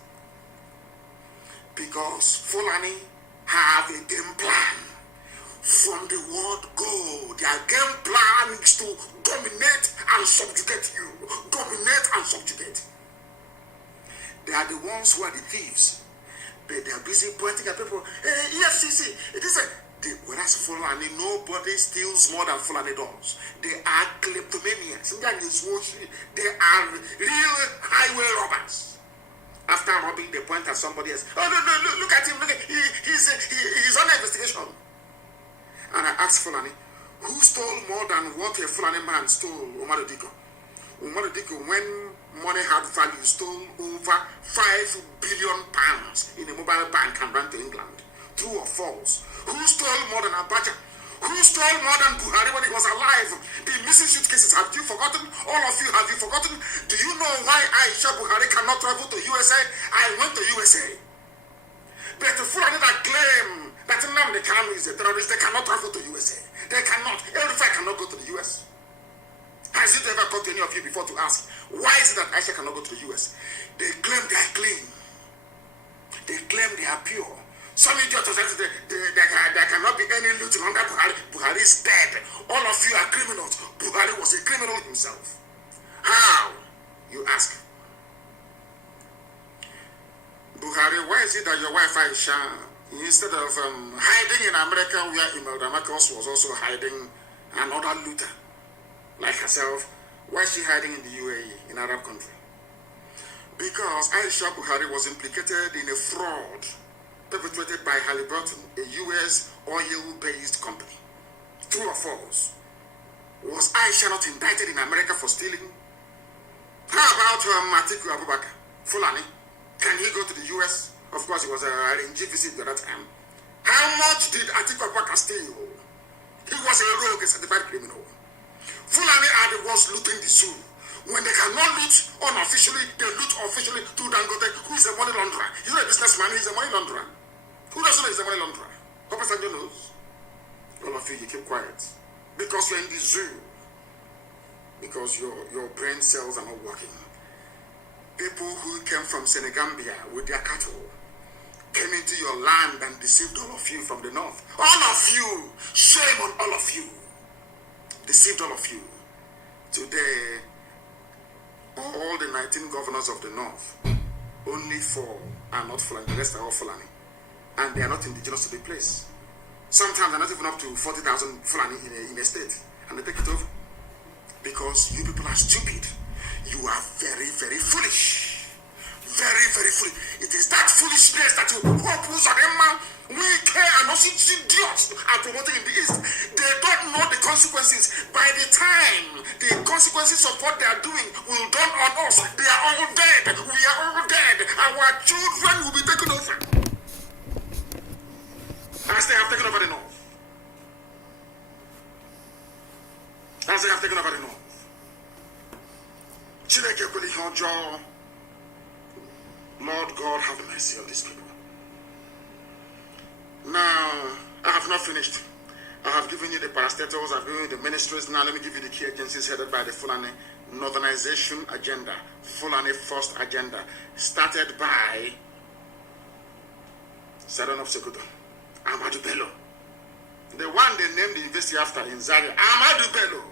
Because Fulani have a game plan from the word go. Their game plan is to dominate and subjugate you. Dominate and subjugate. They are the ones who are the thieves. But they are busy pointing at people. EFCC, Whereas Fulani, nobody steals more than Fulani does. They are kleptomaniacs. They are real highway robbers. After robbing, they point at somebody else. Oh, no, look at him. Look at, he's under investigation. And I asked Fulani, who stole more than what a Fulani man stole? Umaru Diko. Umaru Diko, when money had value, stole over £5 billion in a mobile bank and ran to England. True or false? Who stole more than Abacha? Who stole more than Buhari when he was alive? The missing suitcases, have you forgotten? All of you, have you forgotten? Do you know why Aisha Buhari cannot travel to USA? I went to USA. But the Fulani that claim that Nnamdi Kanu is a terrorist, they cannot travel to USA. They cannot. Everybody cannot go to the US. Has it ever come to any of you before to ask, why is it that Aisha cannot go to the US? They claim they are clean. They claim they are pure. Some idiots say there cannot be any looting under Buhari. Buhari is dead. All of you are criminals. Buhari was a criminal himself. How? You ask. Buhari, why is it that your wife Aisha, instead of hiding in America where Imelda Marcos was also hiding another looter like herself, why is she hiding in the UAE, in Arab country? Because Aisha Buhari was implicated in a fraud perpetrated by Halliburton, a US oil-based company. True or false? Was Aisha not indicted in America for stealing? How about Atiku Abubakar, Fulani? Can he go to the US? Of course, he was in GVC at that time. How much did Atiku Abubakar steal? He was a rogue, a certified criminal. Fulani are the ones looting the zoo. When they cannot loot unofficially, they loot officially to Dangote, who is a money launderer. He's not a businessman, he's a money launderer. Who doesn't know he's a money launderer? Papa Sanjo knows. All of you keep quiet. Because you're in the zoo. Because your brain cells are not working. People who came from Senegambia with their cattle came into your land and deceived all of you from the north. All of you! Shame on all of you! Deceived all of you. Today, all the 19 governors of the north, only 4 are not Fulani. The rest are all Fulani. And they are not indigenous to the place. Sometimes they're not even up to 40,000 Fulani in a state. And they take it over. Because you people are stupid. You are very, very foolish. Very, very foolish. It is that foolishness that you opposed on them. We care and also idiots are promoting in the East. They don't know the consequences. By the time the consequences of what they are doing will dawn on us, they are all dead. We are all dead. Our children will be taken over. As they have taken over the north. As they have taken over the north. Lord God, have mercy on these people. Now, I have not finished. I have given you the parastatals, I've given you the ministries. Now let me give you the key agencies headed by the Fulani Northernization Agenda, Fulani First Agenda, started by Sadon of Sokoto, Amadou Bello. The one they named the university after in Zaria, Amadou Bello.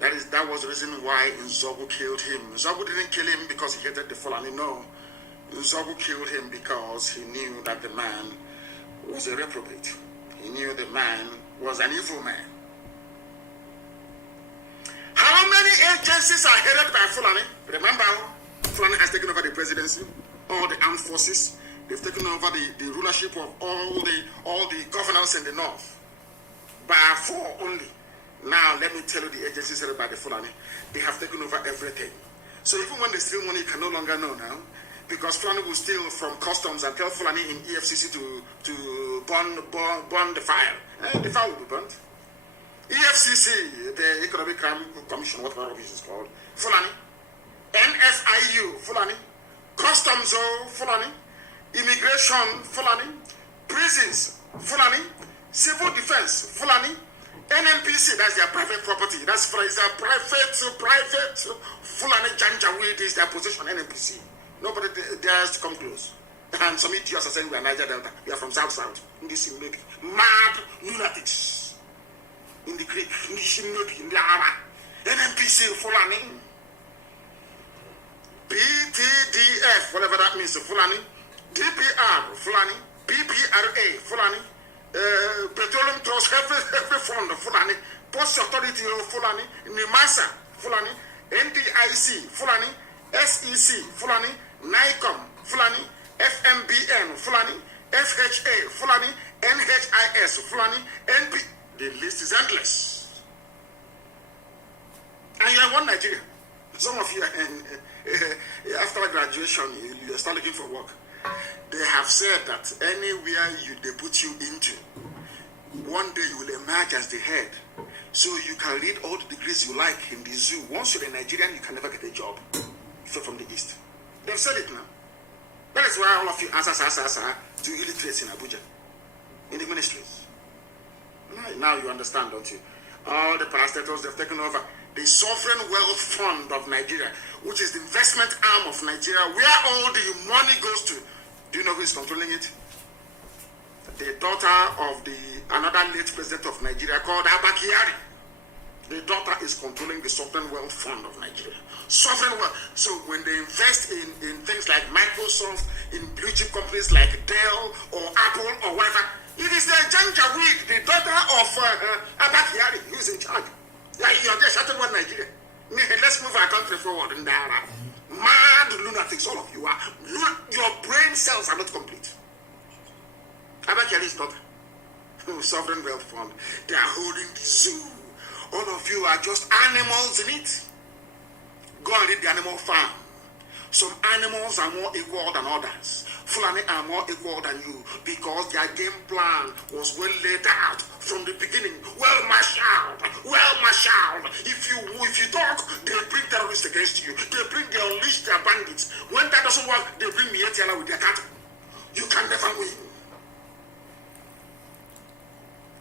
That was the reason why Nzogu killed him. Nzogu didn't kill him because he hated the Fulani, no. Nzogu killed him because he knew that the man was a reprobate. He knew the man was an evil man. How many agencies are headed by Fulani? Remember, Fulani has taken over the presidency, all the armed forces. They've taken over the rulership of all the governors in the north. By 4 only. Now, let me tell you the agencies headed by the Fulani. They have taken over everything. So even when they steal money, you can no longer know now. Because Fulani will steal from customs and tell Fulani in EFCC to burn the file. The file will be burnt. EFCC, the Economic Crime Commission, whatever office is called, Fulani. NFIU, Fulani. Customs, Fulani. Immigration, Fulani. Prisons, Fulani. Civil Defense, Fulani. NMPC, that's their private property. That's their private Fulani Janjaweed is their position, NMPC. Nobody dares to come close. And some idiots are saying we are Niger Delta. We are from South. In this maybe mad lunatics. In the Greek, in the Ara. NMPC, Fulani. BTDF, whatever that means, Fulani. DPR, Fulani. BPRA, Fulani. Petroleum Trust, every fund of Fulani, Post Authority of Fulani, NIMASA, Fulani, NDIC, Fulani, SEC, Fulani, NICOM, Fulani, FMBN, Fulani, FHA, Fulani, NHIS, Fulani, NP. The list is endless. And you are one Nigeria. Some of you, after graduation, you start looking for work. They have said that anywhere they put you into, one day you will emerge as the head. So you can read all the degrees you like in the zoo. Once you're a Nigerian, you can never get a job if you're from the East. They've said it now. That is why all of you answer to illiterates in Abuja, in the ministries. Now you understand, don't you? All the parastatals, they've taken over. The Sovereign Wealth Fund of Nigeria, which is the investment arm of Nigeria, where all the money goes to. Do you know who is controlling it? The daughter of another late president of Nigeria called Abakari. The daughter is controlling the Sovereign Wealth Fund of Nigeria. Sovereign wealth. So when they invest in things like Microsoft, in blue chip companies like Dell or Apple or whatever, it is the Janjaweed, the daughter of Abakari, who is in charge. Like you're just shouting about Nigeria. Let's move our country forward. Mad lunatics, all of you are. Your brain cells are not complete. Abakari's daughter, Sovereign Wealth Fund, they are holding the zoo. All of you are just animals in it. Go and read the animal farm. Some animals are more equal than others. Fulani are more equal than you because their game plan was well laid out from the beginning. Well marshaled. If you talk, they bring terrorists against you. They unleash their bandits. When that doesn't work, they bring Mietiala with their cattle. You can never win.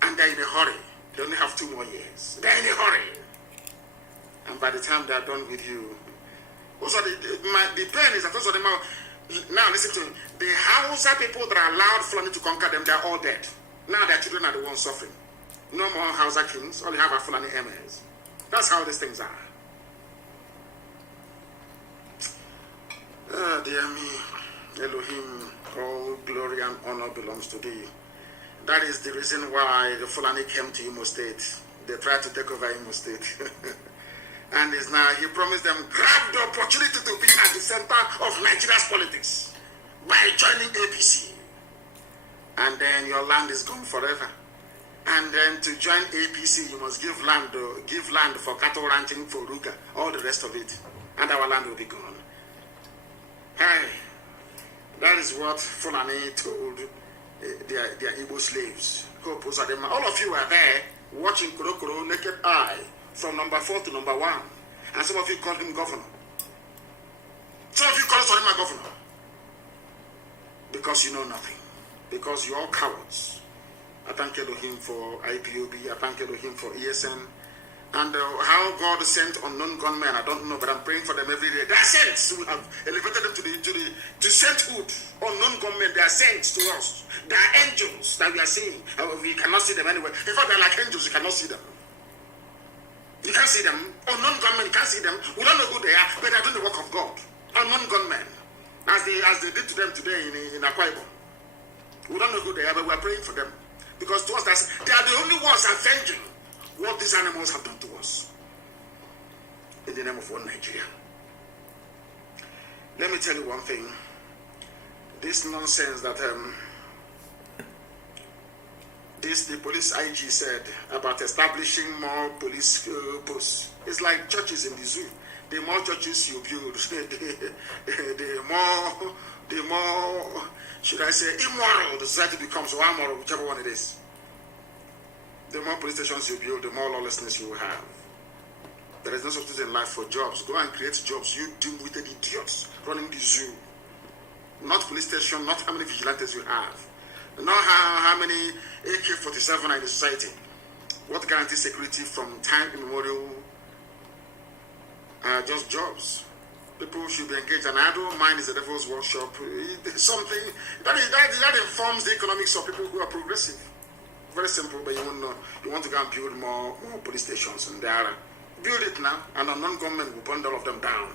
And they're in a hurry. They only have 2 more years. They're in a hurry. And by the time they're done with you, also the pain is that those of them are, now listen to me, the Hausa people that are allowed Fulani to conquer them, they're all dead. Now their children are the ones suffering. No more Hausa kings, all you have are Fulani emirs. That's how these things are. Dear me, Elohim, all glory and honor belongs to thee. That is the reason why the Fulani came to Imo State. They tried to take over Imo State. And is now, he promised them, grab the opportunity to be at the center of Nigeria's politics by joining APC. And then your land is gone forever. And then to join APC, you must give land for cattle ranching, for Ruga, all the rest of it. And our land will be gone. Hey, that is what Fulani told their Igbo slaves. All of you are there watching Kurokoro naked eye from number 4 to number 1. And some of you call him governor. Some of you call him a governor. Because you know nothing. Because you're all cowards. I thank Elohim for IPOB. I thank Elohim for ESN. And how God sent unknown gunmen, I don't know, but I'm praying for them every day. They are saints. We have elevated them to sainthood. Unknown gunmen, they are saints to us. They are angels that we are seeing. We cannot see them anywhere. In fact, they're like angels. You cannot see them. You can't see them. Unknown gunmen, you can't see them. We don't know who they are, but they're doing the work of God. Unknown gunmen, as they did to them today in Akwa Ibom. We don't know who they are, but we are praying for them. Because to us, they are the only ones avenging what these animals have done to us. In the name of one Nigeria. Let me tell you one thing. This nonsense that the police IG said about establishing more police posts. It's like churches in the zoo. The more churches you build, the more, should I say, immoral the society becomes, or amoral, whichever one it is. The more police stations you build, the more lawlessness you will have. There is no substitute in life for jobs. Go and create jobs. You dim-witted idiots running the zoo. Not police station, not how many vigilantes you have. Not how many AK-47 are in the society. What guarantees security from time immemorial? Just jobs. People should be engaged. And I don't mind it's the devil's workshop. Something that informs the economics of people who are progressive. Very simple, but you want to go and build more police stations, and build it now, and a non-government will burn all of them down.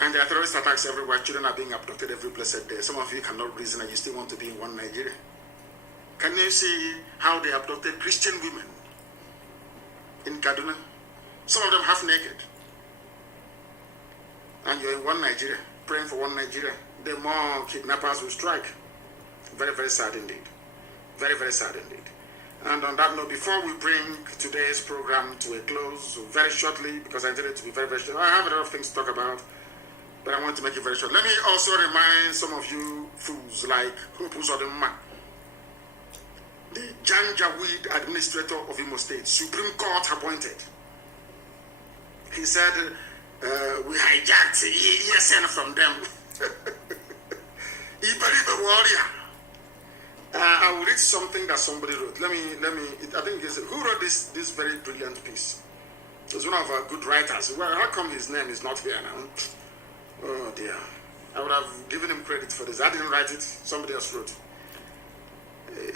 And there are terrorist attacks everywhere. Children are being abducted every blessed day. Some of you cannot reason, and you still want to be in one Nigeria. Can you see how they abducted Christian women in Kaduna? Some of them half naked. And you're in one Nigeria, praying for one Nigeria. The more kidnappers will strike. Very, very sad indeed. Very, very sad indeed. And on that note, before we bring today's program to a close very shortly, because I intended it to be very, very short, I have a lot of things to talk about, but I want to make it very short. Let me also remind some of you fools like Hope Uzodinma, the Janjaweed administrator of Imo State, Supreme Court appointed. He said, we hijacked ESN from them. Iberibe warrior. I will read something that somebody wrote. I think who wrote this very brilliant piece? It was one of our good writers. Well, how come his name is not here now? Oh dear. I would have given him credit for this. I didn't write it. Somebody else wrote.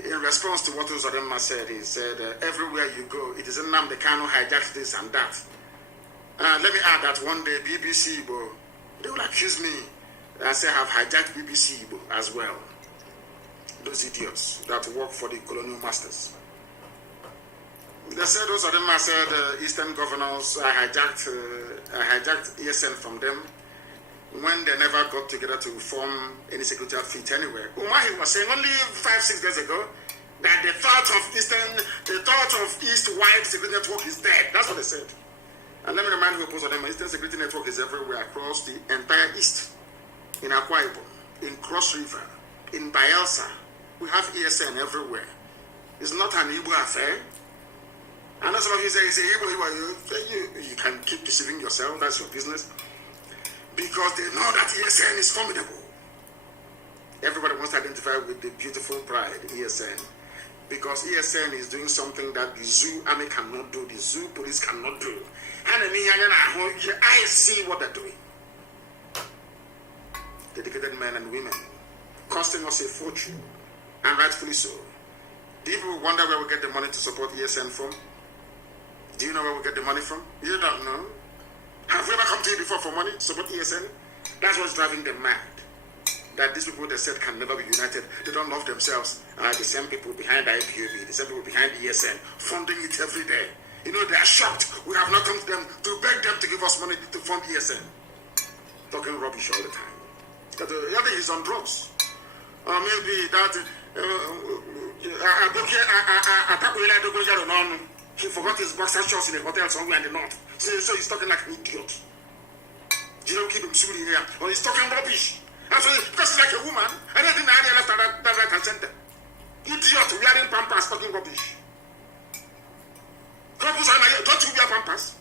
In response to what Uzodinma said, he said, everywhere you go, it is Nnamdi Kanu hijacked this and that. Let me add that one day BBC IGBO, they will accuse me and say I have hijacked BBC IGBO as well. Those idiots that work for the colonial masters. They said Uzodinma said Eastern governors, I hijacked ESN from them when they never got together to form any security outfit anywhere. Umahi was saying only 5-6 days ago that the thought of East-wide security network is dead. That's what they said. And let me remind you, Uzodinma, Eastern security network is everywhere across the entire East. In Akwa Ibom, in Cross River, in Bayelsa, we have ESN everywhere. It's not an Igbo affair. I know some of you say Igbo, you can keep deceiving yourself, that's your business. Because they know that ESN is formidable. Everybody wants to identify with the beautiful pride, ESN. Because ESN is doing something that the zoo army cannot do, the zoo police cannot do. And I see what they're doing. Dedicated men and women, costing us a fortune, and rightfully so. Do you wonder where we get the money to support ESN from? Do you know where we get the money from? You don't know. Have we ever come to you before for money to support ESN? That's what's driving them mad. That these people they said can never be united. They don't love themselves. The same people behind IPOB, the same people behind ESN, funding it every day. You know, they are shocked. We have not come to them to beg them to give us money to fund ESN. Talking rubbish all the time. The other is on drugs. Or maybe that he forgot his boxer shorts in a hotel somewhere in the north. So he's talking like an idiot. You don't keep him soothing here. Or he's talking rubbish. And so because he's like a woman, and I think I left that right and center. Idiot wearing pampers talking rubbish. Don't you wear pampers?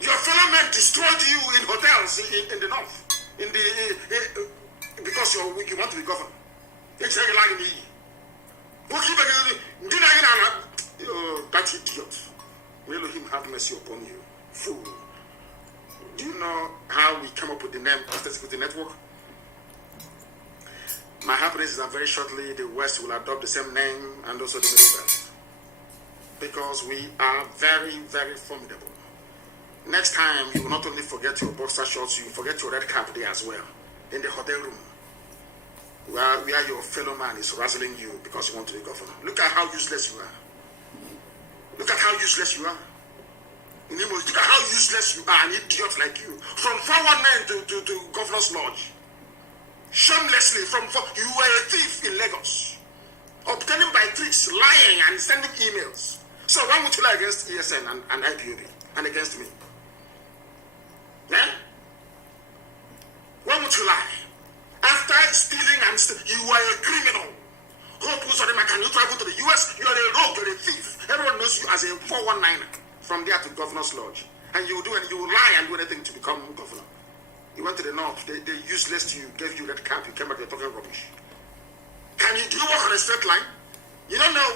Your fellow men destroyed you in hotels in the north. Because you want to be governed. It's like me. That idiot. May him have mercy upon you. Fool. Do you know how we came up with the name Eastern Security Network? My happiness is that very shortly the West will adopt the same name and also the Middle Belt. Because we are very, very formidable. Next time, you will not only forget your boxer shorts, you will forget your red cap there as well. In the hotel room. Where your fellow man is razzling you because you want to be governor. Look at how useless you are. Look at how useless you are. Look at how useless you are, an idiot like you. From 419 to Governor's Lodge. Shamelessly, you were a thief in Lagos. Obtaining by tricks, lying and sending emails. So why would you lie against ESN and IPOB and against me? Yeah? Why would you lie? After stealing you are a criminal. Hope Uzodinma, can you travel to the US? You are a rogue, you're a thief. Everyone knows you as a 419er. From there to Governor's Lodge. And you will lie and do anything to become governor. You went to the north, they useless to you, gave you red cap, you came back, you're talking rubbish. Do you walk on a straight line? You don't know,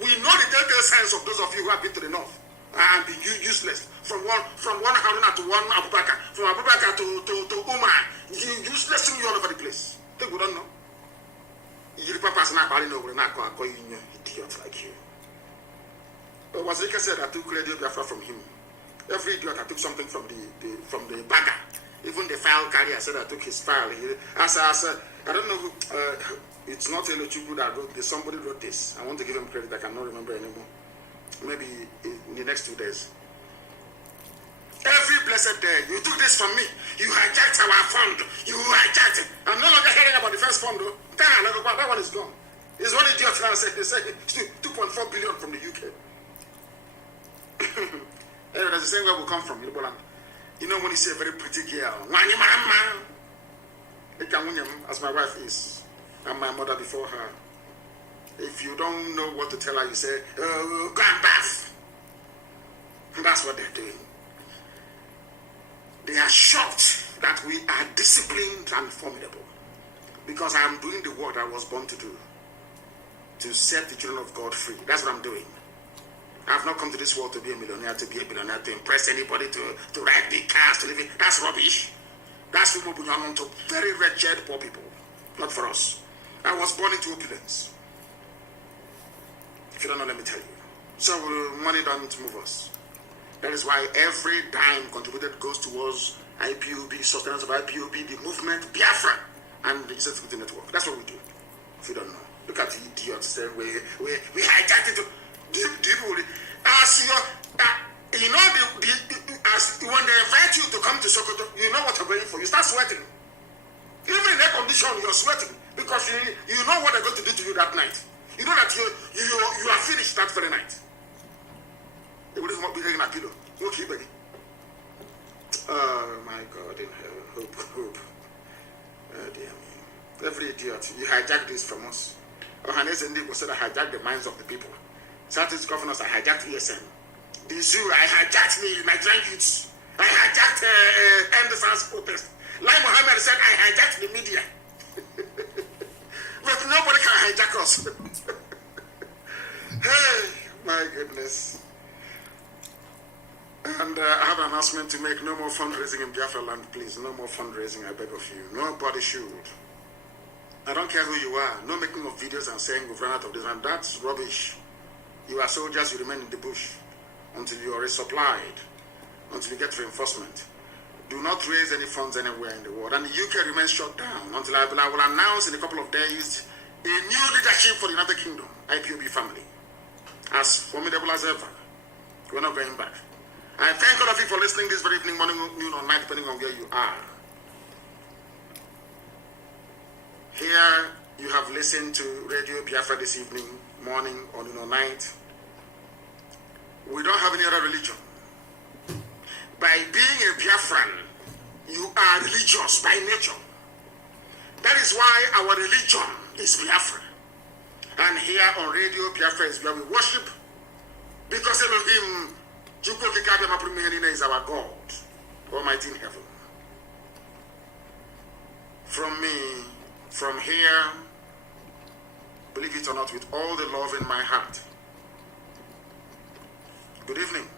we know the telltale signs of those of you who have been to the north and be useless. From one Haruna to one Abubakar, from Abubakar to Umar, useless to you all over the place. Think we don't know. You're not idiot like you. But was Rika said I took Radio Biafra from him. Every idiot I took something from the bagger. Even the file carrier said I took his file. I don't know who, it's not Elochukwu that wrote this. Somebody wrote this. I want to give him credit. I cannot remember anymore. Maybe in the next 2 days. Every blessed day, you took this from me. You hijacked our fund. You hijacked it. I'm no longer hearing about the first fund, though. That one is gone. It's one idiot now said, they said 2.4 billion from the UK. Anyway, that's the same where we come from, you know when you see a very pretty girl, as my wife is, and my mother before her. If you don't know what to tell her, you say, go and bath. That's what they're doing. They are shocked that we are disciplined and formidable. Because I am doing the work I was born to do. To set the children of God free. That's what I'm doing. I have not come to this world to be a millionaire, to be a billionaire, to impress anybody, to ride big cars, to live in. That's rubbish. That's people belong to very wretched poor people. Not for us. I was born into opulence. If you don't know, let me tell you. So money doesn't move us. That is why every dime contributed goes towards IPOB, sustenance of IPOB, the movement, Biafra, and the Security Network. That's what we do. If you don't know. Look at the idiots saying we hijacked it. Do you know, as you know, as when they invite you to come to Sokoto, you know what you're going for. You start sweating. Even in air condition, you're sweating because you know what they're going to do to you that night. You know that you are finished that very night. They would not be taking a pillow. Okay, buddy. Oh my God in hell. Hope. Oh dear me. Every idiot. You hijacked this from us. Ohanes Ndigo said I hijacked the minds of the people. Southeast governors, I hijacked ESM. The zoo, I hijacked the Nigerian youths. I hijacked Anderson's protest. Lai Mohammed said I hijacked the media. But nobody can hijack us. Hey, my goodness. And I have an announcement to make. No more fundraising in Biafra land, please. No more fundraising, I beg of you. Nobody should. I don't care who you are. No making of videos and saying we've run out of this. And that's rubbish. You are soldiers, you remain in the bush until you are resupplied, until you get reinforcement. Do not raise any funds anywhere in the world. And the UK remains shut down until I will announce in a couple of days a new leadership for the United Kingdom, IPOB family. As formidable as ever. We're not going back. I thank all of you for listening this very evening, morning, noon, or night, depending on where you are. Here, you have listened to Radio Biafra this evening, morning, or noon, or night. We don't have any other religion. By being a Biafran, you are religious by nature. That is why our religion is Biafra. And here on Radio Biafra is where we worship, because Elohim is our God, Almighty in heaven. From me, from here, believe it or not, with all the love in my heart. Good evening.